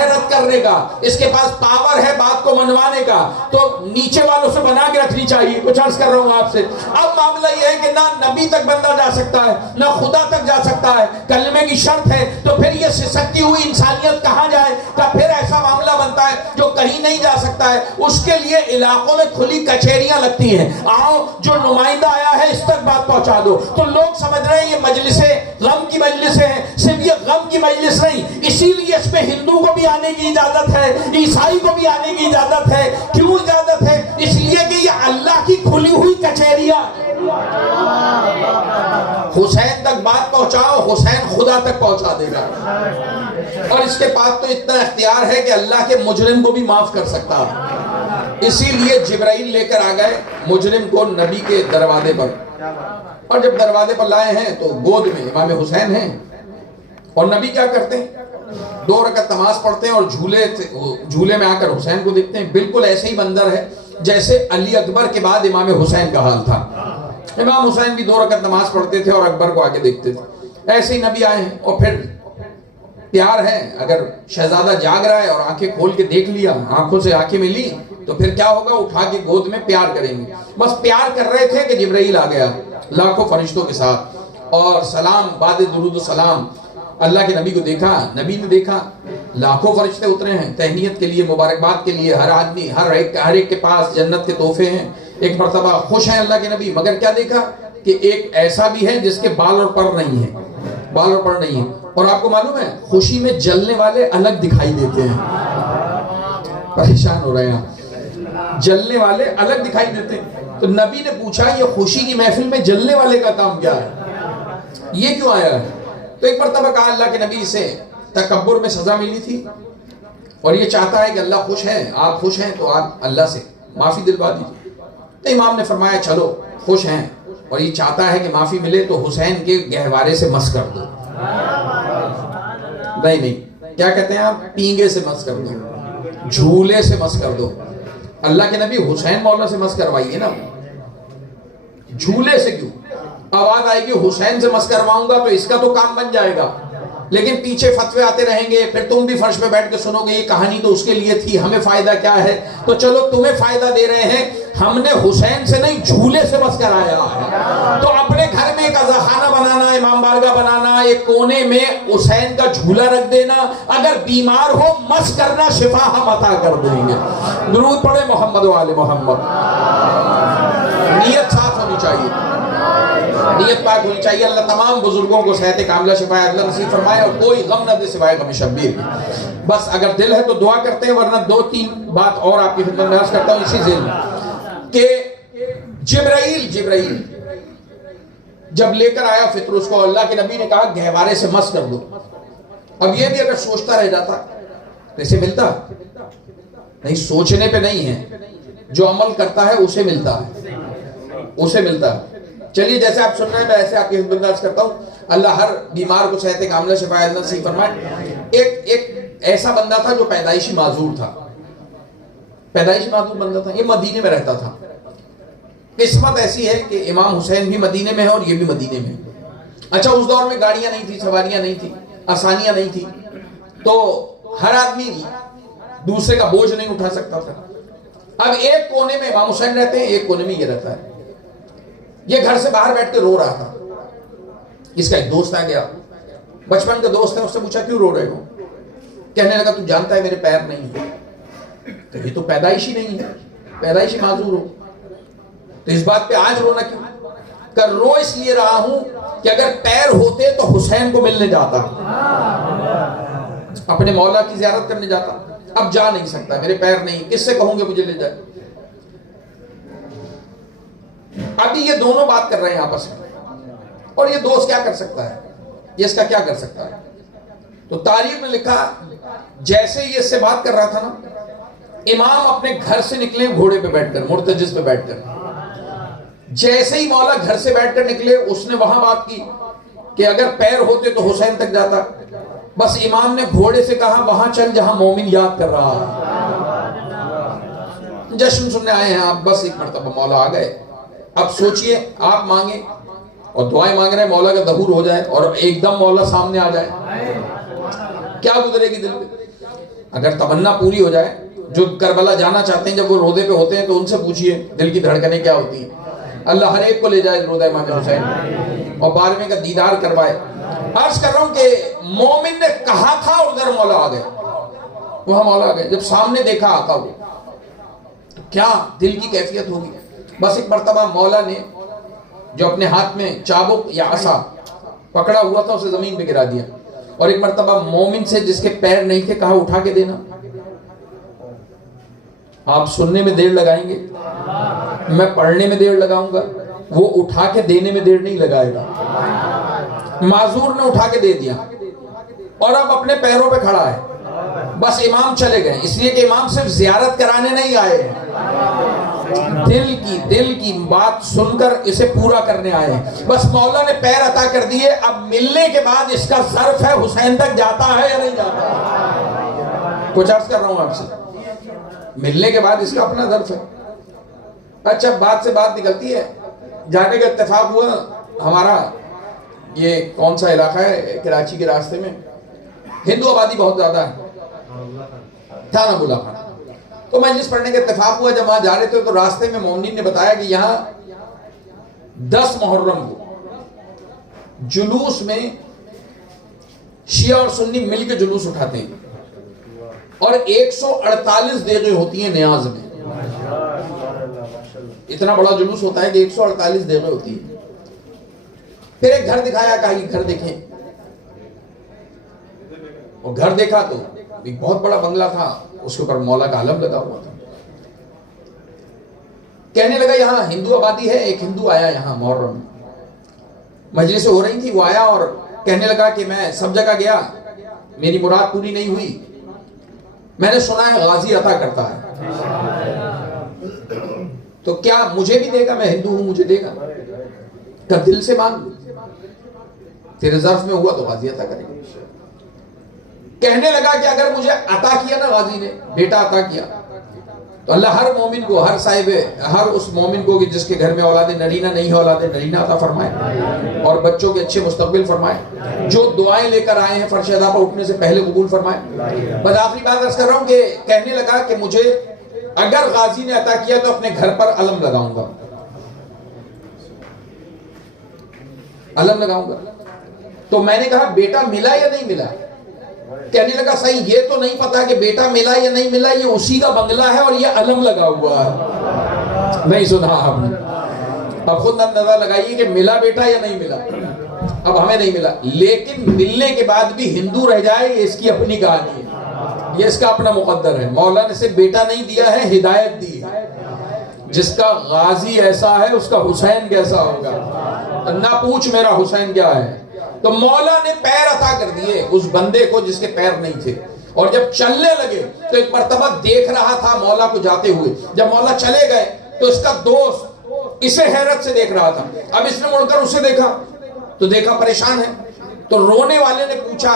رد کرنے کا, اس کے پاس پاور ہے بات کو منوانے کا. تو نیچے والوں سے بنا کے رکھنی چاہیے. کچھ عرض کر رہا ہوں آپ سے. اب معاملہ یہ ہے کہ نہ نبی تک بندہ جا سکتا ہے, نہ خدا تک جا سکتا ہے, کلمے کی شرط ہے. تو پھر یہ سسکتی ہوئی انسانیت کہاں جائے؟ تو پھر ایسا معاملہ بنتا ہے جو کہیں نہیں جا سکتا ہے، اس کے لیے علاقوں میں کھلی کچہریاں لگتی ہیں، آؤ جو نمائندہ آیا ہے اس تک بات پہنچا دو۔ تو لوگ سمجھ رہے ہیں یہ مجلسیں غم کی مجلسیں ہیں، صرف یہ غم کی مجلس نہیں، اسی لیے اس میں ہندو کو بھی آنے کی اجازت ہے، عیسائی کو بھی آنے کی اجازت ہے۔ کیوں اجازت ہے؟ اس لیے کہ یہ اللہ کی کھلی ہوئی کچہریاں۔ حسین تک بات پہنچاؤ، حسین خدا تک پہنچا دے گا، اور اس کے پاس تو اتنا اختیار ہے کہ اللہ کے مجرم کو بھی معاف کر سکتا ہے۔ اسی لیے جبرائیل لے کر آ گئے مجرم کو نبی کے دروازے پر، اور جب دروازے پر لائے ہیں تو گود میں امام حسین ہیں، اور نبی کیا کرتے ہیں؟ 2 رکعت نماز پڑھتے ہیں اور جھولے میں آ کر حسین کو دیکھتے ہیں۔ بالکل ایسے ہی منظر ہے جیسے علی اکبر کے بعد امام حسین کا حال تھا۔ امام حسین بھی 2 رکعت نماز پڑھتے تھے اور اکبر کو آگے دیکھتے تھے۔ ایسے ہی نبی آئے ہیں، اور پھر پیار ہے، اگر شہزادہ جاگ رہا ہے اور آنکھیں کھول کے دیکھ لیا، آنکھوں سے آنکھیں ملی، تو پھر کیا ہوگا؟ اٹھا کے گود میں پیار کریں گے۔ بس پیار کر رہے تھے کہ جبرائیل آ گیا لاکھوں فرشتوں کے ساتھ، اور سلام بعد درود و سلام اللہ کے نبی کو دیکھا، نبی نے دیکھا لاکھوں فرشتے اترے ہیں تہنیت کے لیے، مبارکباد کے لیے، ہر آدمی ہر ایک کے پاس جنت کے تحفے ہیں۔ ایک مرتبہ خوش ہیں اللہ کے نبی، مگر کیا دیکھا کہ ایک ایسا بھی ہے جس کے بال اور پر نہیں ہیں، بال اور پر نہیں ہیں، اور آپ کو معلوم ہے خوشی میں جلنے والے الگ دکھائی دیتے ہیں۔ پریشان ہو رہے ہیں، جلنے والے الگ دکھائی دیتے ہیں۔ تو نبی نے پوچھا یہ خوشی کی محفل میں جلنے والے کا کام کیا ہے، یہ کیوں آیا ہے؟ تو ایک مرتبہ کہا اللہ کے نبی سے تکبر میں سزا ملی تھی، اور یہ چاہتا ہے کہ اللہ خوش ہے، آپ خوش ہیں تو آپ اللہ سے معافی دلوا دیجیے۔ تو امام نے فرمایا چلو خوش ہیں، اور یہ چاہتا ہے کہ معافی ملے تو حسین کے گہوارے سے مس کر دو۔ نہیں، کیا کہتے ہیں آپ؟ پینگے سے مس کر دو، جھولے سے مس کر دو۔ اللہ کے نبی حسین مولا سے مس کروائیے نا، جھولے سے کیوں؟ آواز آئے گی حسین سے مس کرواؤں گا تو اس کا تو کام بن جائے گا، لیکن پیچھے فتوے آتے رہیں گے، پھر تم بھی فرش پہ بیٹھ کے سنو گے یہ کہانی تو اس کے لیے تھی، ہمیں فائدہ کیا ہے؟ تو چلو تمہیں فائدہ دے رہے ہیں، ہم نے حسین سے نہیں جھولے سے مس کرایا ہے۔ تو اپنے گھر میں ایک اذاخانہ بنانا، امام بارگاہ بنانا، ایک کونے میں حسین کا جھولا رکھ دینا، اگر بیمار ہو مس کرنا، شفا ہم عطا کر دیں گے۔ درود پڑھے محمد و آل محمد۔ نیت صاف ہونی چاہیے، نیت پاک ہونی چاہیے۔ اللہ تمام بزرگوں کو صحت کاملہ شفا اللہ نصیب فرمائے، اور کوئی غم نہ دے سوائے غم شبیر کی۔ بس اگر دل ہے تو دعا کرتے ہیں، ورنہ 2-3 بات اور آپ کی خدمت میں عرض کرتا ہوں اسی ذہن کہ جبرائیل جب لے کر آیا فطر، اس کو اللہ کے نبی نے کہا گہوارے سے مس کر دو۔ اب یہ بھی اگر سوچتا رہ جاتا تو اسے ملتا نہیں، سوچنے پہ نہیں ہے، جو عمل کرتا ہے اسے ملتا ہے۔ چلیے جیسے آپ سن رہے ہیں میں ایسے آپ کی خدمت میں عرض کرتا ہوں، اللہ ہر بیمار کو صحت کاملہ شفا اللہ نصیب فرمائے۔ ایک ایسا بندہ تھا جو پیدائشی معذور تھا، پیدائشی معذور بندہ تھا، یہ مدینے میں رہتا تھا۔ قسمت ایسی ہے کہ امام حسین بھی مدینے میں ہے اور یہ بھی مدینے میں ہے۔ اچھا اس دور میں گاڑیاں نہیں تھی، سواریاں نہیں تھی، آسانیاں نہیں تھی، تو ہر آدمی دوسرے کا بوجھ نہیں اٹھا سکتا تھا۔ اب ایک کونے میں امام حسین رہتے ہیں، ایک کونے میں یہ رہتا ہے۔ یہ گھر سے باہر بیٹھ کے رو رہا تھا، اس کا ایک دوست آ گیا، بچپن کا دوست ہے، اس سے پوچھا کیوں رو رہے ہو؟ کہنے لگا تو جانتا ہے میرے پیر نہیں ہے۔ تو یہ تو پیدائشی نہیں ہے، پیدائشی معذور ہو، تو اس بات پہ آج رونا کیوں؟ کہ رو اس لیے رہا ہوں کہ اگر پیر ہوتے تو حسین کو ملنے جاتا، اپنے مولا کی زیارت کرنے جاتا، اب جا نہیں سکتا، میرے پیر نہیں، کس سے کہوں گے مجھے لے جائے؟ ابھی یہ دونوں بات کر رہے ہیں آپس میں، اور یہ دوست کیا کر سکتا ہے؟ یہ اس کا کیا کر سکتا ہے؟ تو تاریخ نے لکھا جیسے یہ اس سے بات کر رہا تھا نا، امام اپنے گھر سے نکلے گھوڑے پہ بیٹھ کر، مرتجز پہ بیٹھ کر، جیسے ہی مولا گھر سے بیٹھ کر نکلے اس نے وہاں بات کی کہ اگر پیر ہوتے تو حسین تک جاتا۔ بس امام نے گھوڑے سے کہا وہاں چل جہاں مومن یاد کر رہا ہے۔ جشن سننے آئے ہیں آپ، بس ایک مرتبہ مولا آ گئے۔ اب سوچئے آپ مانگیں اور دعائیں مانگ رہے ہیں، مولا کا ظہور ہو جائے اور ایک دم مولا سامنے آ جائے، کیا گزرے گی دل پہ؟ اگر تمنا پوری ہو جائے، جو کربلا جانا چاہتے ہیں جب وہ رودے پہ ہوتے ہیں تو ان سے پوچھئے دل کی دھڑکنیں کیا ہوتی ہیں۔ اللہ ہر ایک کو لے جائے رودہ امام حسین اور 12ویں کا دیدار کروائے۔ عرض کر رہا ہوں کہ مومن نے کہا تھا اور ادھر مولا آ گئے، وہاں مولا گئے، جب سامنے دیکھا آقا کو تو کیا دل کی کیفیت ہوگی. بس ایک مرتبہ مولا نے جو اپنے ہاتھ میں چابک یا عصا پکڑا ہوا تھا اسے زمین پہ گرا دیا، اور ایک مرتبہ مومن سے جس کے پیر نہیں تھے کہا اٹھا کے دینا. آپ سننے میں دیر لگائیں گے، میں پڑھنے میں دیر لگاؤں گا، وہ اٹھا کے دینے میں دیر نہیں لگائے گا. معذور نے اٹھا کے دے دیا اور اب اپنے پیروں پہ کھڑا ہے. بس امام چلے گئے، اس لیے کہ امام صرف زیارت کرانے نہیں آئے ہیں، دل کی بات سن کر اسے پورا کرنے آئے ہیں. بس مولا نے پیر عطا کر دیے، اب ملنے کے بعد اس کا ظرف ہے حسین تک جاتا ہے یا نہیں جاتا. کچھ عرض کر رہا ہوں آپ سے، ملنے کے بعد اس کا اپنا ظرف ہے. اچھا بات سے بات نکلتی ہے، جانے کا اتفاق ہوا. ہمارا یہ کون سا علاقہ ہے کراچی کے راستے میں، ہندو آبادی بہت زیادہ ہے، تھانہ بلا خان. تو مجلس پڑھنے کا اتفاق ہوا. جب وہاں جا رہے تھے تو راستے میں مومنین نے بتایا کہ یہاں 10 محرم کو جلوس میں شیعہ اور سنی مل کے جلوس اٹھاتے ہیں، اور 148 دیغیں ہوتی ہیں نیاز میں. اتنا بڑا جلوس ہوتا ہے کہ 148 دیغیں ہوتی ہیں. پھر ایک گھر دکھایا، کہا یہ گھر دیکھیں. اور گھر دیکھا تو ایک بہت بڑا بنگلہ تھا، اس کے اوپر مولا کا علم لگا ہوا تھا. کہنے لگا یہاں ہندو آبادی ہے. ایک ہندو آیا یہاں محرم میں، مجلس ہو رہی تھی، وہ آیا اور کہنے لگا کہ میں سب جگہ گیا، میری مراد پوری نہیں ہوئی. میں نے سنا ہے غازی عطا کرتا ہے، تو کیا مجھے بھی دے گا؟ میں ہندو ہوں، مجھے دے گا؟ کہ دل سے مانگ، تیرے ظرف میں ہوا تو غازی عطا کرے گا. کہنے لگا کہ اگر مجھے عطا کیا نا غازی نے، بیٹا عطا کیا، تو اللہ ہر مومن کو، ہر صاحب، ہر اس مومن کو کہ جس کے گھر میں اولاد نرینہ نہیں ہے، اولاد نرینہ عطا فرمائے، اور بچوں کے اچھے مستقبل فرمائے. جو دعائیں لے کر آئے ہیں فرش ادا پر اٹھنے سے پہلے قبول فرمائے. بس آخری بات عرض کر رہا ہوں کہ کہنے لگا کہ مجھے اگر غازی نے عطا کیا تو اپنے گھر پر علم لگاؤں گا، علم لگاؤں گا. تو میں نے کہا بیٹا ملا یا نہیں ملا؟ کہنے لگا صحیح یہ تو نہیں پتا کہ بیٹا ملا یا نہیں ملا، یہ اسی کا بنگلہ ہے اور یہ علم لگا ہوا ہے. نہیں سنا آپ نے؟ اب خود اندازہ لگائیے کہ ملا بیٹا یا نہیں ملا. اب ہمیں نہیں ملا، لیکن ملنے کے بعد بھی ہندو رہ جائے یہ اس کی اپنی کہانی ہے، یہ اس کا اپنا مقدر ہے. مولا نے صرف بیٹا نہیں دیا ہے، ہدایت دی ہے. جس کا غازی ایسا ہے اس کا حسین کیسا ہوگا. نہ پوچھ میرا حسین کیا ہے. تو مولا نے پیر عطا کر دیے اس بندے کو جس کے پیر نہیں تھے. اور جب چلنے لگے تو ایک مرتبہ دیکھ رہا تھا مولا کو جاتے ہوئے. جب مولا چلے گئے تو اس کا دوست اسے حیرت سے دیکھ رہا تھا. اب اس نے مڑ کر اسے دیکھا تو دیکھا پریشان ہے. تو رونے والے نے پوچھا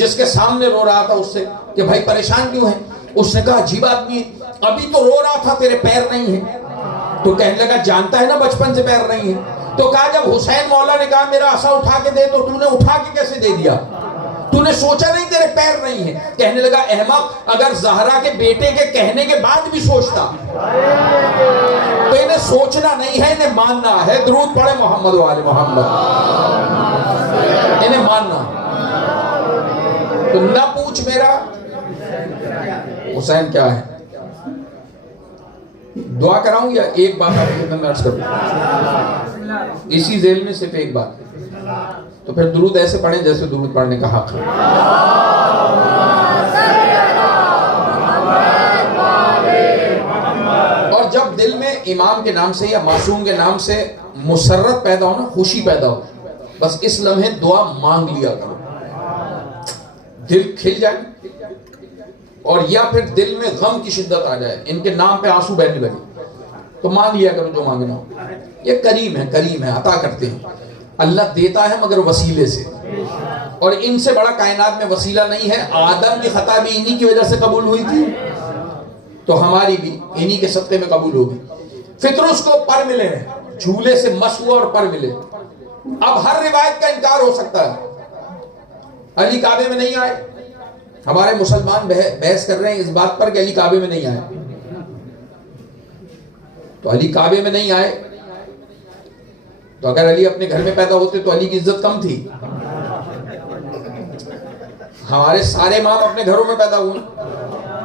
جس کے سامنے رو رہا تھا اس سے کہ بھائی پریشان کیوں ہے؟ اس نے کہا عجیب آدمی ہے، ابھی تو رو رہا تھا تیرے پیر نہیں ہیں. تو کہنے لگا جانتا ہے نا بچپن سے پیر نہیں ہیں. تو کہا جب حسین مولا نے کہا میرا عصا اٹھا کے دے تو تو نے اٹھا کے کیسے دے دیا؟ تو نے سوچا نہیں تیرے پیر نہیں ہیں؟ کہنے لگا احمق، اگر زہرا کے بیٹے کے کہنے کے بعد بھی سوچتا تو انہیں سوچنا نہیں ہے، انہیں ماننا ہے. درود پڑھے محمد و آل محمد. انہیں ماننا. تو نہ پوچھ میرا حسین کیا ہے. دعا کراؤں یا ایک بات آپ کو میں عرض کروں اسی ذیل میں صرف ایک بات، تو پھر درود ایسے پڑھیں جیسے درود پڑھنے کا حق ہے. اور جب دل میں امام کے نام سے یا معصوم کے نام سے مسرت پیدا ہو نا، خوشی پیدا ہو، بس اس لمحے دعا مانگ لیا کرو. دل کھل جائے اور یا پھر دل میں غم کی شدت آ جائے، ان کے نام پہ آنسو بہنے لگے، تو مانگ لیا کرو جو مانگنا ہو. یہ کریم ہے، کریم ہے، عطا کرتے ہیں. اللہ دیتا ہے مگر وسیلے سے، اور ان سے بڑا کائنات میں وسیلہ نہیں ہے. آدم کی خطا بھی انہی کی وجہ سے قبول ہوئی تھی، تو ہماری بھی انہی کے صدقے میں قبول ہوگی. فطرس کو پر ملے ہیں، جھولے سے مس ہوا اور پر ملے. اب ہر روایت کا انکار ہو سکتا ہے. علی کعبے میں نہیں آئے، ہمارے مسلمان بحث کر رہے ہیں اس بات پر کہ علی کعبے میں نہیں آئے. تو علی کعبے میں نہیں آئے تو اگر علی اپنے گھر میں پیدا ہوتے تو علی کی عزت کم تھی. ہمارے سارے امام اپنے گھروں میں پیدا ہوئے.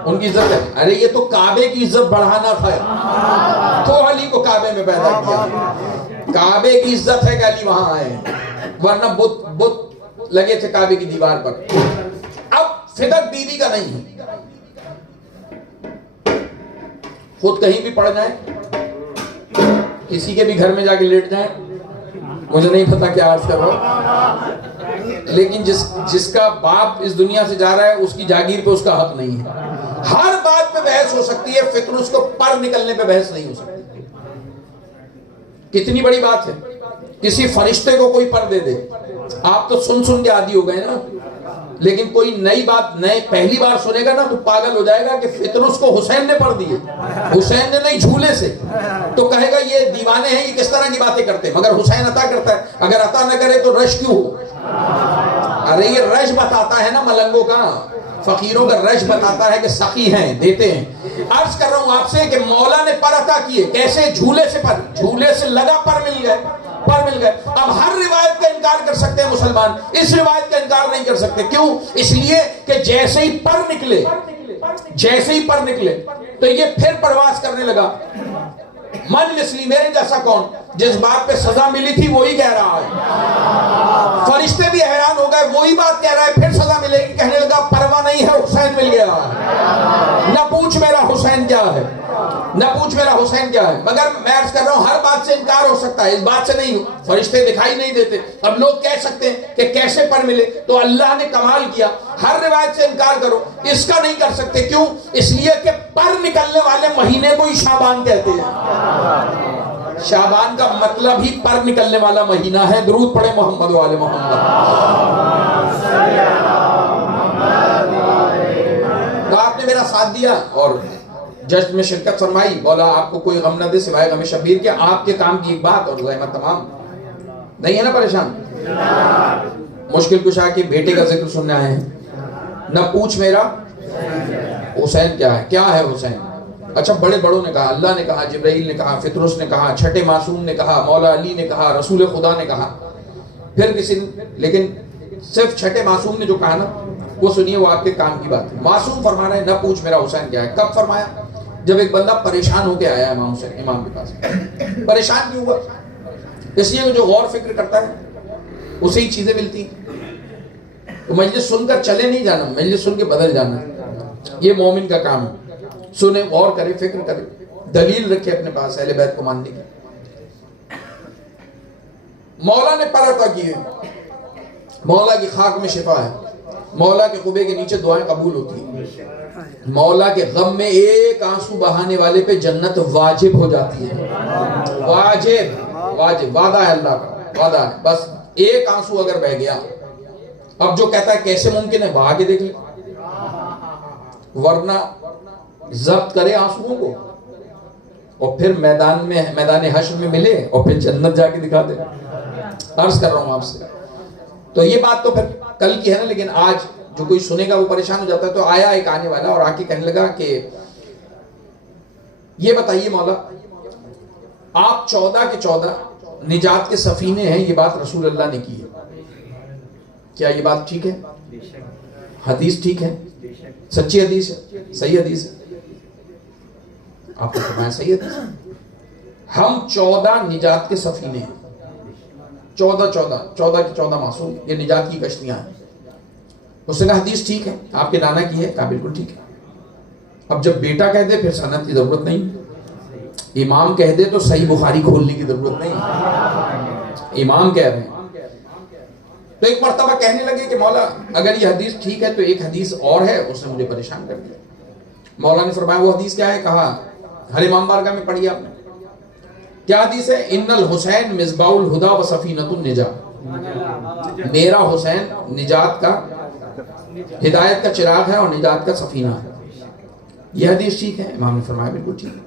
ان کی عزت ہے. ارے یہ تو کعبے کی عزت بڑھانا تھا تو علی کو کعبے میں پیدا کیا. کعبے کی عزت ہے کہ علی وہاں آئے, ورنہ بت لگے تھے کعبے کی دیوار پر. اب فدق بیوی کا نہیں ہے, خود کہیں بھی پڑ جائیں, کسی کے بھی گھر میں جا کے لیٹ جائیں, مجھے نہیں پتا کیا عرض کر رہا ہوں, لیکن جس کا باپ اس دنیا سے جا رہا ہے اس کی جاگیر پہ اس کا حق نہیں ہے. ہر بات پہ بحث ہو سکتی ہے, فطرت کو پر نکلنے پہ بحث نہیں ہو سکتی. کتنی بڑی بات ہے, کسی فرشتے کو کوئی پر دے دے, آپ تو سن کے عادی ہو گئے نا, لیکن کوئی نئی بات پہلی بار سنے گا نا تو پاگل ہو جائے گا کہ فطرت کو حسین نے پر دیے, حسین نے نہیں جھولے سے, تو کہے گا یہ دیوانے ہیں, یہ کس طرح کی باتیں کرتے ہیں, مگر حسین عطا کرتا ہے, اگر عطا نہ کرے تو رش کیوں ہو. ارے یہ رش بتاتا ہے نا ملنگوں کا, فقیروں کا رش بتاتا ہے کہ سخی ہیں, دیتے ہیں. عرض کر رہا ہوں آپ سے کہ مولا نے پر عطا کیے, کیسے؟ جھولے سے پر, جھولے سے لگا پر مل گئے. اب ہر روایت کا انکار کر سکتے ہیں مسلمان, اس روایت کا انکار نہیں کر سکتے. کیوں؟ اس لیے کہ جیسے ہی پر نکلے تو یہ پھر پرواز کرنے لگا. من مثلی, میرے جیسا کون, جس بات پہ سزا ملی تھی وہی کہہ رہا ہے. فرشتے بھی حیران ہو گئے, وہی بات کہہ رہا ہے, پھر سزا ملے گی, کہنے لگا پرواہ نہیں ہے, حسین مل گیا. نہ پوچھ میرا حسین کیا ہے, مگر میں عرض کر رہا ہوں ہر بات سے انکار ہو سکتا ہے, اس بات سے نہیں. فرشتے دکھائی نہیں دیتے, اب لوگ کہہ سکتے ہیں کہ کیسے پر ملے, تو اللہ نے کمال کیا, ہر روایت سے انکار کرو, اس کا نہیں کر سکتے. کیوں؟ اس لیے کہ پر نکلنے والے مہینے کو ہی شعبان کہتے ہیں. شعبان کا مطلب ہی پر نکلنے والا مہینہ ہے. درود پڑھے محمد و آل محمد. تو آپ نے میرا ساتھ دیا اور جج میں شرکت فرمائی. مولا آپ کو کوئی غم نہ دے سوائے غم شبیر کے. آپ کے کام کی ایک بات اور زحمت تمام نہیں ہے نا پریشان. مشکل کشا کے بیٹے کا ذکر سننے آئے ہیں. نہ پوچھ میرا حسین کیا ہے حسین. اچھا, بڑے بڑوں نے کہا, اللہ نے کہا, جبرائیل نے کہا, فطرس نے کہا, چھٹے معصوم نے کہا, مولا علی نے کہا, رسول خدا نے کہا, پھر کسی نے, لیکن صرف چھٹے معصوم نے جو کہا نا وہ سنیے, وہ آپ کے کام کی بات ہے. معصوم فرما رہے ہیں نہ پوچھ میرا حسین کیا ہے. کب فرمایا؟ جب ایک بندہ پریشان ہو کے آیا امام کے پاس. پریشان کیوں ہوا؟ اس لیے جو غور فکر کرتا ہے اسے ہی چیزیں ملتی. تو مجلس سن کر چلے نہیں جانا, مجلس سن کے بدل جانا, یہ مومن کا کام ہے. سنے, غور کرے, فکر کرے, دلیل رکھے اپنے پاس اہل بیت کو ماننے کی. مولا نے پر عطا کیے, مولا کی خاک میں شفا ہے, مولا کے قبے کے نیچے دعائیں قبول ہوتی ہیں. مولا کے غم میں ایک آنسو بہانے والے پہ جنت واجب ہو جاتی ہے. واجب, وعدہ ہے اللہ کا, وعدہ ہے. بس ایک آنسو اگر بہ گیا, اب جو کہتا ہے کیسے ممکن ہے, بہا کے دیکھ لے, ورنہ ضبط کرے آنسوؤں کو اور پھر میدان حشر میں ملے اور پھر جنت جا کے دکھا دے. عرض کر رہا ہوں آپ سے. تو یہ بات تو پھر کل کی ہے نا, لیکن آج جو کوئی سنے گا وہ پریشان ہو جاتا ہے. تو آیا ایک آنے والا اور آ کے کہنے لگا کہ یہ بتائیے مولا, آپ 14 کے 14 نجات کے سفینے ہیں, یہ بات رسول اللہ نے کی ہے, کیا یہ بات ٹھیک ہے؟ حدیث ٹھیک ہے, سچی حدیث ہے, صحیح حدیث ہے؟ آپ کو فرمایا صحیح حدیث. ہم 14 نجات کے سفینے ہیں, 14 کے 14 معصوم, یہ نجات کی کشتیاں ہیں. اس نے کہا حدیث ٹھیک ہے, آپ کے نانا کی ہے, کہا بالکل ٹھیک ہے. اب جب بیٹا کہہ دے پھر سند کی ضرورت نہیں, امام کہہ دے تو صحیح بخاری کھولنے کی ضرورت نہیں, امام کہہ رہے ہیں. تو ایک مرتبہ کہنے لگے کہ مولا اگر یہ حدیث ٹھیک ہے تو ایک حدیث اور ہے, اس نے مجھے پریشان کر دیا. مولا نے فرمایا وہ حدیث کیا ہے؟ کہا ہر امام بارگاہ میں پڑھی آپ نے. کیا حدیث ہے؟ ان الحسین مصباح الہدی و سفینۃ النجاہ, میرا حسین نجات کا, ہدایت کا چراغ ہے اور نجات کا سفینہ ہے. یہ حدیث ٹھیک ہے؟ امام نے فرمایا بالکل ٹھیک ہے.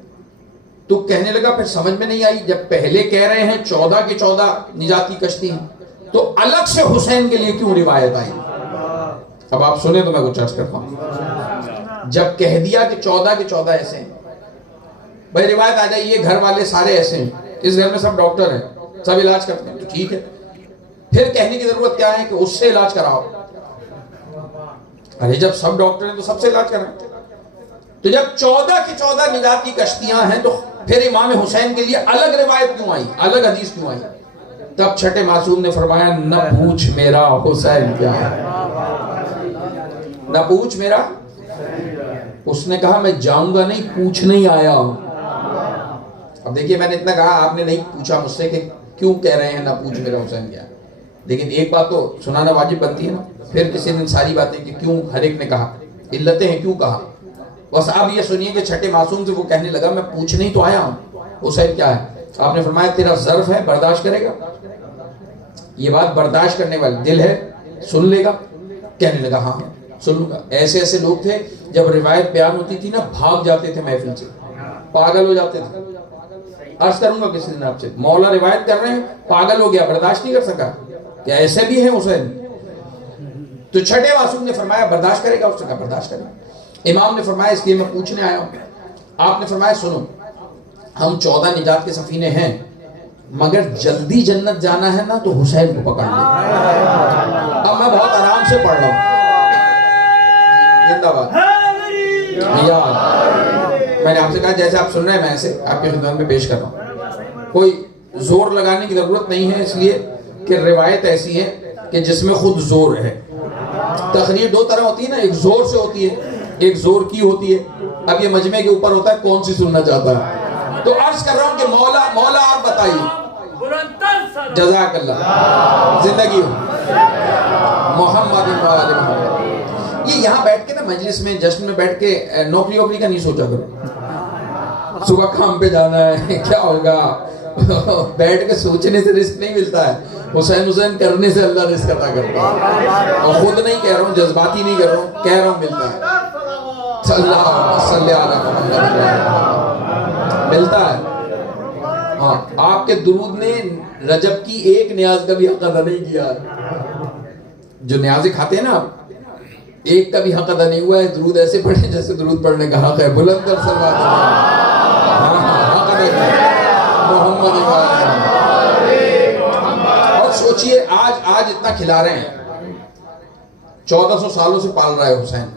تو کہنے لگا پھر سمجھ میں نہیں آئی, جب پہلے کہہ رہے ہیں 14 کے 14 نجات کی کشتی ہیں تو الگ سے حسین کے لیے کیوں روایت آئی؟ اب آپ سنیں تو میں کچھ عرض کرتا ہوں. جب کہہ دیا کہ 14 کے 14 ایسے ہیں, بھائی روایت آ جائے یہ گھر والے سارے ایسے ہیں, اس گھر میں سب ڈاکٹر ہیں, سب علاج کرتے ہیں, تو ٹھیک ہے, پھر کہنے کی ضرورت کیا ہے کہ اس سے علاج کراؤ. ارے جب سب ڈاکٹر ہیں تو سب سے علاج کرائیں. تو جب 14 کی 14 نجات کی کشتیاں ہیں تو پھر امام حسین کے لیے الگ روایت کیوں آئی، الگ حدیث کیوں آئی؟ تب چھٹے معصوم نے فرمایا نہ پوچھ میرا حسین کیا ہے، نہ پوچھ میرا. اس نے کہا میں جاؤں گا نہیں، پوچھنے ہی آیا ہوں. اب دیکھیے میں نے اتنا کہا، آپ نے نہیں پوچھا مجھ سے کہ کیوں کہہ رہے ہیں نہ پوچھ میرا حسین کیا ہے، لیکن ایک بات تو سنانا واجب بنتی ہے نا. پھر کسی دن ساری باتیں کہ کیوں ہر ایک نے کہا، علتیں ہیں کیوں کہا. بس آپ یہ سنیے کہ چھٹے معصوم سے وہ کہنے لگا میں پوچھنے ہی تو آیا ہوں حسین کیا ہے. آپ نے فرمایا تیرا ظرف ہے، برداشت کرے گا؟ یہ بات برداشت کرنے والا دل ہے، سن لے گا؟ کہنے لگا ہاں سن لوں گا. ایسے ایسے لوگ تھے جب روایت بیان ہوتی تھی نا بھاگ جاتے تھے محفل سے، پاگل ہو جاتے تھے. عرض کروں گا کسی دن آپ سے، مولا روایت کر رہے ہیں پاگل ہو گیا، برداشت نہیں کر سکا. کیا ایسے بھی ہیں حسین؟ تو چھٹے معصوم نے فرمایا برداشت کرے گا؟ اس نے کہا برداشت کرے گا. امام نے فرمایا اس لیے میں پوچھنے آیا ہوں. آپ نے فرمایا سنو ہم 14 نجات کے سفینے ہیں، مگر جلدی جنت جانا ہے نا تو حسین کو پکڑ لیں. اب میں بہت آرام سے پڑھ رہا ہوں. زندہ باد. میں نے آپ سے کہا جیسے آپ سن رہے ہیں میں ایسے آپ کی خدمت میں پیش کر رہا ہوں. کوئی زور لگانے کی ضرورت نہیں ہے، اس لیے کہ روایت ایسی ہے کہ جس میں خود زور ہے. تقریر دو طرح ہوتی ہے نا، ایک زور سے ہوتی ہے، ایک زور کی ہوتی ہے. اب یہ مجمع کے اوپر ہوتا ہے کون سی سننا چاہتا ہے. تو عرض کر رہا ہوں کہ مولا آپ بتائیے. جزاک اللہ، زندگی ہو محمد. یہ یہاں بیٹھ کے نا مجلس میں جشن میں بیٹھ کے نوکری ووکری کا نہیں سوچا کرو. صبح کام پہ جانا ہے کیا ہوگا، بیٹھ کے سوچنے سے رزق نہیں ملتا ہے. حسین کرنے سے اللہ رزق عطا کرتا ہے. اور خود نہیں کہہ رہا ہوں، جذباتی نہیں کہہ رہا ہوں، کہہ رہا ہوں ملتا ہے. صلی اللہ ملتا ہے. ہاں آپ کے درود نے رجب کی ایک نیاز کا بھی حق ادا نہیں کیا. جو نیازیں کھاتے ہیں نا آپ، ایک کا بھی حق ادا نہیں ہوا ہے. درود ایسے پڑھیں جیسے درود پڑھنے کا حق ہے. بلند کر سلوات حق ادا محمد. اور سوچئے آج اتنا کھلا رہے ہیں، 1400 سالوں سے پال رہا ہے حسین.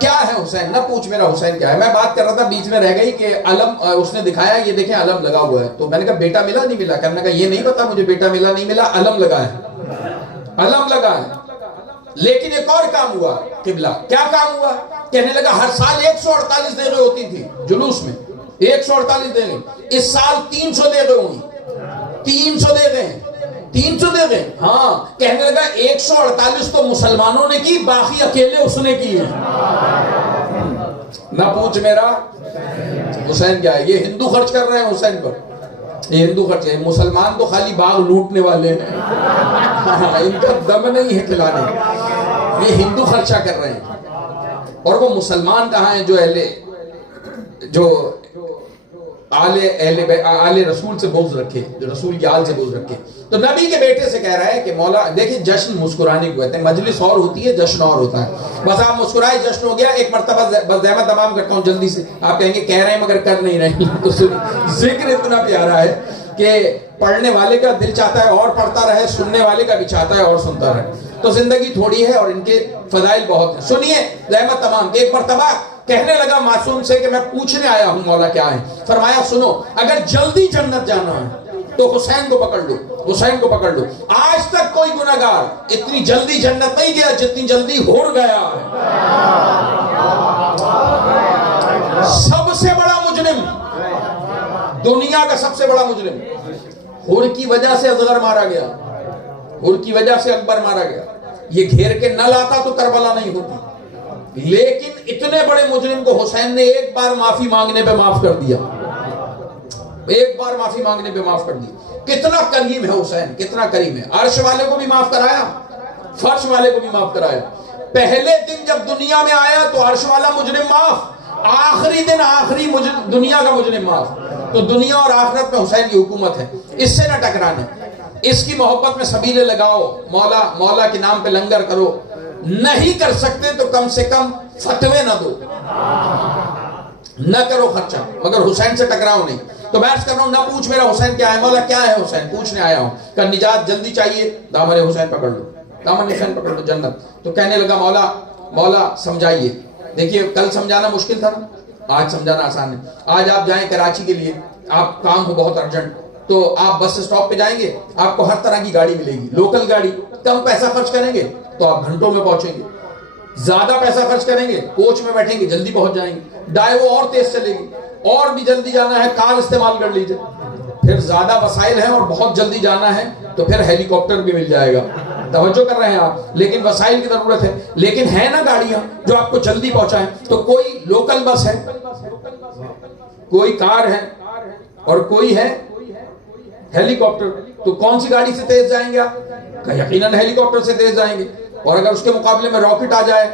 کیا ہے حسین؟ نہ پوچھ میرا حسین کیا ہے. میں بات کر رہا تھا بیچ میں رہ گئی کہ علم اس نے دکھایا، یہ دیکھیں علم لگا ہوا ہے. تو میں نے کہا بیٹا ملا نہیں ملا؟ کہنے لگا یہ نہیں پتا مجھے بیٹا ملا نہیں ملا، علم لگا ہے، علم لگا ہے. لیکن ایک اور کام ہوا قبلہ. کیا کام ہوا؟ کہنے لگا ہر سال 148 دیغیں ہوتی تھی جلوس میں، 148 دیغیں. اس سال 300 دیغیں ہوئی. 300 دیغیں 300 دیغیں. ہاں کہنے لگا 148 تو مسلمانوں نے کی، باقی اکیلے اس نے کی ہے. نہ پوچھ میرا حسین کیا ہے. یہ ہندو خرچ کر رہے ہیں حسین پر، یہ ہندو خرچ ہے. مسلمان تو خالی باغ لوٹنے والے ہیں، ان کا دم نہیں ہے کھلانے. یہ ہندو خرچہ کر رہے ہیں. اور وہ مسلمان کہاں ہیں جو آل رسول سے بغض رکھے، جو رسول کی آل سے بغض رکھے. تو نبی کے بیٹے سے کہہ رہا ہے کہ مولا دیکھیں جشن مسکرانے کو کہتے ہیں. مجلس اور ہوتی ہے، جشن اور ہوتا ہے. بس آپ مسکرائے جشن ہو گیا. ایک مرتبہ بس زحمت تمام کرتا ہوں جلدی سے. آپ کہیں گے کہہ رہے ہیں مگر کر نہیں رہے. تو ذکر اتنا پیارا ہے کہ پڑھنے والے کا دل چاہتا ہے اور پڑھتا رہے، سننے والے کا بھی چاہتا ہے اور سنتا رہے. تو زندگی تھوڑی ہے اور ان کے فضائل بہت ہیں. سنیے زحمت تمام. ایک مرتبہ کہنے لگا معصوم سے کہ میں پوچھنے آیا ہوں مولا کیا ہے. فرمایا سنو اگر جلدی جنت جانا ہے تو حسین کو پکڑ لو، حسین کو پکڑ لو. آج تک کوئی گناہگار اتنی جلدی جنت نہیں گیا جتنی جلدی ہور گیا ہے. سب سے بڑا مجرم، دنیا کا سب سے بڑا مجرم، ہور کی وجہ سے اصغر مارا گیا، ہور کی وجہ سے اکبر مارا گیا. یہ گھیر کے نہ لاتا تو کربلا نہیں ہوتی. لیکن اتنے بڑے مجرم کو حسین نے ایک بار معافی مانگنے پہ معاف کر دیا. ایک بار معافی مانگنے پہ معاف کر دی. کتنا کریم ہے حسین، کتنا کریم ہے. عرش والے کو بھی معاف کرایا، فرش والے کو بھی معاف کرایا. پہلے دن جب دنیا میں آیا تو عرش والا مجرم معاف، آخری دن آخری دنیا کا مجرم معاف. تو دنیا اور آخرت میں حسین کی حکومت ہے، اس سے نہ ٹکرانا. اس کی محبت میں سبیلے لگاؤ. مولا کے نام پہ لنگر کرو. نہیں کر سکتے تو کم سے کم فتوے نہ دو، نہ کرو خرچہ، مگر حسین سے ٹکراؤ نہیں. تو میں عرض کر رہا ہوں نہ پوچھ میرا حسین کیا ہے. مولا کیا ہے حسین؟ پوچھنے آیا ہوں. کہ نجات جلدی چاہیے، دامن حسین پکڑ لو، دامن حسین پکڑ لو جنت. تو کہنے لگا مولا سمجھائیے. دیکھیے کل سمجھانا مشکل تھا نا, آج سمجھانا آسان ہے. آج آپ جائیں کراچی کے لیے, آپ کام ہو بہت ارجنٹ, تو آپ بس اسٹاپ پہ جائیں گے, آپ کو ہر طرح کی گاڑی ملے گی, لوکل گاڑی, کم پیسہ خرچ کریں گے تو آپ گھنٹوں میں پہنچیں گے, زیادہ پیسہ خرچ کریں گے کوچ میں بیٹھیں گے جلدی پہنچ جائیں گے, ڈائیو اور تیز چلے گی, اور بھی جلدی جانا ہے کار استعمال کر لیجئے, پھر زیادہ وسائل ہیں اور بہت جلدی جانا ہے تو پھر ہیلی کاپٹر بھی مل جائے گا. توجہ کر رہے ہیں آپ, لیکن وسائل کی ضرورت ہے, لیکن ہے نا گاڑیاں جو آپ کو جلدی پہنچائیں. تو کوئی لوکل بس ہے, کوئی کار ہے, اور کوئی ہے ہیلی کاپٹر. تو کون سی گاڑی سے تیز جائیں گے آپ؟ یقیناً ہیلی کاپٹر سے تیز جائیں گے. اور اگر اس کے مقابلے میں راکٹ آ جائے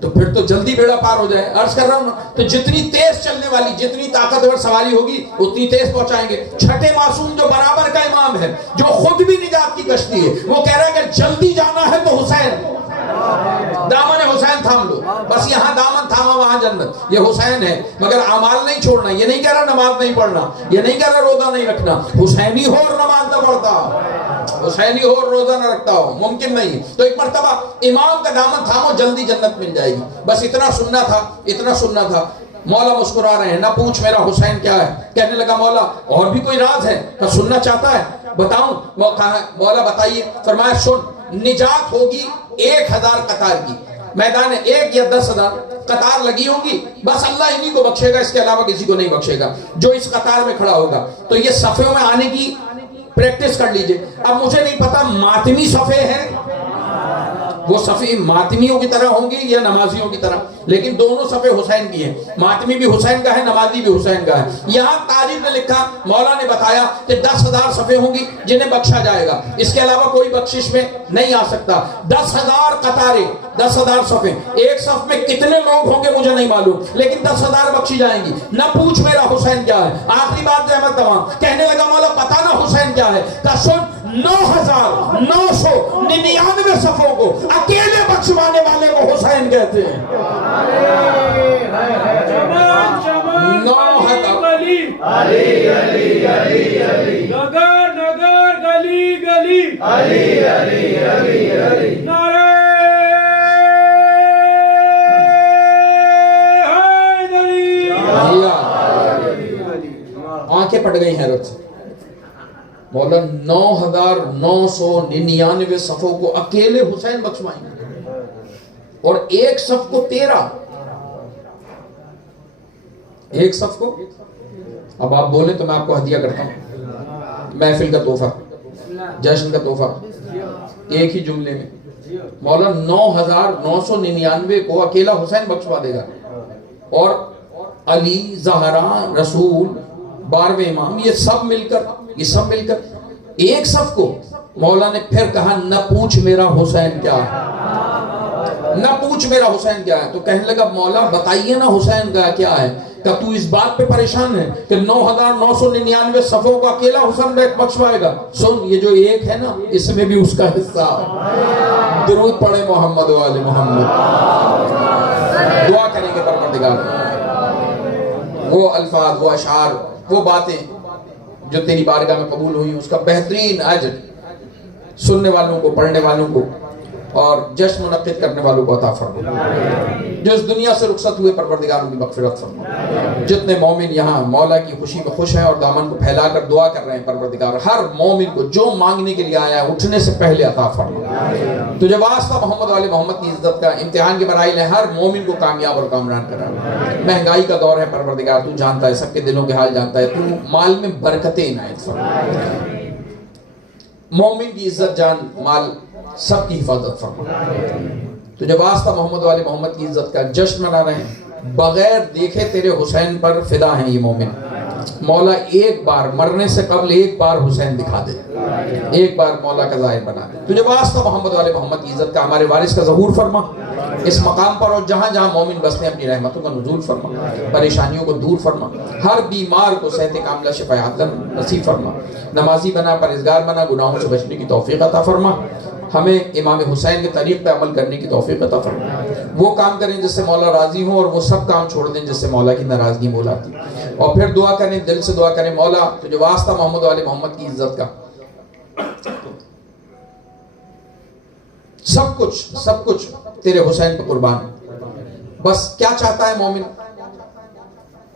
تو پھر تو جلدی بیڑا پار ہو جائے. عرض کر رہا ہوں نا, تو جتنی تیز چلنے والی, جتنی طاقتور سواری ہوگی اتنی تیز پہنچائیں گے. چھٹے معصوم جو برابر کا امام ہے, جو خود بھی نجات کی کشتی ہے, وہ کہہ رہا ہے کہ جلدی جانا ہے تو حسین, دامن حسین تھام لو, بس یہاں دامن تھاما وہاں جنت. یہ حسین ہے, مگر اعمال نہیں چھوڑنا. یہ نہیں کہہ رہا نماز نہیں پڑھنا, یہ نہیں کہہ رہا روزہ نہیں رکھنا. حسینی ہو اور نماز نہ پڑھتا, حسینی ہو اور روزہ نہ رکھتا ہو, ممکن نہیں. تو ایک مرتبہ امام کا دامن تھامو, جلدی جنت مل جائے گی. بس اتنا سننا تھا, اتنا سننا تھا. مولا مسکرا رہے ہیں, نہ پوچھ میرا حسین کیا ہے. کہنے لگا مولا اور بھی کوئی راز ہے؟ تو سننا چاہتا ہے, بتاؤں. مولا بتائیے. فرمایا سن, نجات ہوگی 1000 قطار کی, میدان 1 یا 10,000 قطار لگی ہوں گی, بس اللہ انہی کو بخشے گا, اس کے علاوہ کسی کو نہیں بخشے گا جو اس قطار میں کھڑا ہوگا. تو یہ صفوں میں آنے کی پریکٹس کر لیجئے. اب مجھے نہیں پتا ماتمی صفے ہیں, وہ صفے ماتمیوں کی طرح ہوں گی یا نمازیوں کی طرح, لیکن دونوں صفے حسین کی ہیں. ماتمی بھی حسین کا ہے, نمازی بھی حسین کا ہے. یہاں تاریخ نے لکھا, مولا نے بتایا کہ 10,000 صفے ہوں گی جنہیں بخشا جائے گا, اس کے علاوہ کوئی بخشش میں نہیں آ سکتا. 10,000 قطاریں, 10,000 صفیں. ایک صف میں کتنے لوگ ہوں گے مجھے نہیں معلوم, لیکن 10,000 بخشی جائیں گی. نہ پوچھ میرا حسین کیا ہے. آخری بات احمد تمام کہنے لگا, مولا پتا نہ حسین کیا ہے. کہا سن, 9,999 صفوں کو اکیلے بخشوانے والے کو حسین کہتے ہیں. 9,000 نگر نگر گلی گلی علی علی علی علی نعرہ حیدری. آنکھیں پھٹ گئی حیرت سے. مولا 9,999 صفوں کو اکیلے حسین بخشوائیں گے, اور ایک صف کو 13. ایک صف کو. اب آپ بولیں تو میں آپ کو ہدیہ کرتا ہوں, محفل کا تحفہ, جشن کا تحفہ, ایک ہی جملے میں. مولا 9,999 کو اکیلا حسین بخشوا دے گا, اور علی, زہرا, رسول, 12ویں امام, یہ سب مل کر ایک صف کو. مولا نے پھر کہا, نہ پوچھ میرا حسین کیا ہے, نہ پوچھ میرا حسین کیا ہے. تو کہنے لگا, مولا بتائیے نا حسین کا کیا ہے. کہ تو اس بات پہ پریشان ہے کہ 9,999 صفوں کا اکیلا حسین بخشوائے گا. سن, یہ جو ایک ہے نا, اس میں بھی اس کا حصہ. درود پڑھے محمد و آل محمد. دعا کریں گے پروردگار, وہ الفاظ, وہ اشعار, وہ باتیں جو تیری بارگاہ میں قبول ہوئی, اس کا بہترین اجر سننے والوں کو, پڑھنے والوں کو, اور جشن منعقد کرنے والوں کو عطا فرما. جو اس دنیا سے رخصت ہوئے پروردگار ان کی مغفرت فرما. جتنے مومن یہاں مولا کی خوشی میں خوش ہیں اور دامن کو پھیلا کر دعا کر رہے ہیں, پروردگار ہر مومن کو جو مانگنے کے لیے آیا ہے اٹھنے سے پہلے عطا فرما. تجھے واسطہ محمد والے محمد کی عزت کا, امتحان کے برائل ہے, ہر مومن کو کامیاب اور کامران کرا. مہنگائی کا دور ہے پروردگار, تو جانتا ہے, سب کے دلوں کے حال جانتا ہے, تو مال میں برکتیں عنایت فرما. مومن کی عزت جان مال سب کی حفاظت فرما. تجھے واسطہ محمد والے محمد کی عزت کا جشن منا رہے ہیں, بغیر دیکھے تیرے حسین پر فدا ہیں یہ مومن. مولا ایک بار مرنے سے قبل ایک بار حسین دکھا دے, ایک بار مولا کا ظاہر بنا دے. تجھے واسطہ محمد والے محمد کی عزت کا ہمارے وارث کا ظہور فرما. اس مقام پر اور جہاں جہاں مومن بستے اپنی رحمتوں کا نزول فرما. پریشانیوں کو دور فرما, ہر بیمار کو صحت کاملہ شفا عاجلہ نصیب فرما. نمازی بنا, پرہیزگار بنا, گناہوں سے بچنے کی توفیق عطا فرما. ہمیں امام حسین کے طریق پہ عمل کرنے کی توفیق عطا فرما. وہ کام کریں جس سے مولا راضی ہوں, اور وہ سب کام چھوڑ دیں جس سے مولا کی ناراضگی مولاتی. اور پھر دعا کریں, دل سے دعا کریں, مولا تجھے واسطہ محمد والے محمد کی عزت کا سب کچھ تیرے حسین پہ قربان ہے. بس کیا چاہتا ہے مومن؟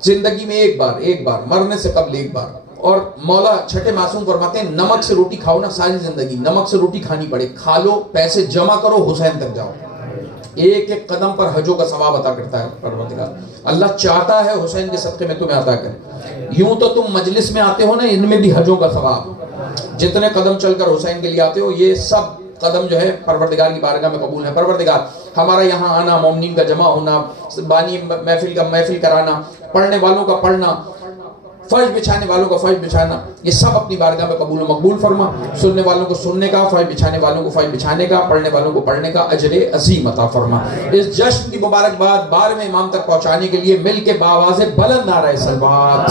زندگی میں ایک بار مرنے سے قبل ایک بار. اور مولا چھٹے معصوم فرماتے ہیں نمک سے روٹی کھاؤ نا، ساری زندگی نمک سے روٹی کھانی پڑے، کھا لو، پیسے جمع کرو، حسین تک جاؤ. ایک ایک قدم پر حجوں کا ثواب عطا کرتا ہے پروردگار. اللہ چاہتا ہے حسین کے صدقے میں تمہیں عطا کرے. یوں تو تم مجلس میں آتے ہو نا، ان میں بھی حجوں کا ثواب. جتنے قدم چل کر حسین کے لیے آتے ہو، یہ سب قدم جو ہے پروردگار کی بارگاہ میں قبول ہے. پروردگار ہمارا یہاں آنا، مومنین کا جمع ہونا، بانی محفل کرانا، پڑھنے والوں کا پڑھنا، فرش بچھانے والوں کا فرش بچھانا، یہ سب اپنی بارگاہ میں قبول و مقبول فرما. سننے والوں کو سننے کا، فرش بچھانے والوں کو فرش بچھانے کا، پڑھنے والوں کو پڑھنے کا اجر عظیم عطا فرما. اس جشن کی مبارکباد 12ویں امام تک پہنچانے کے لیے مل کے باواز بلند نعرہ صلوات.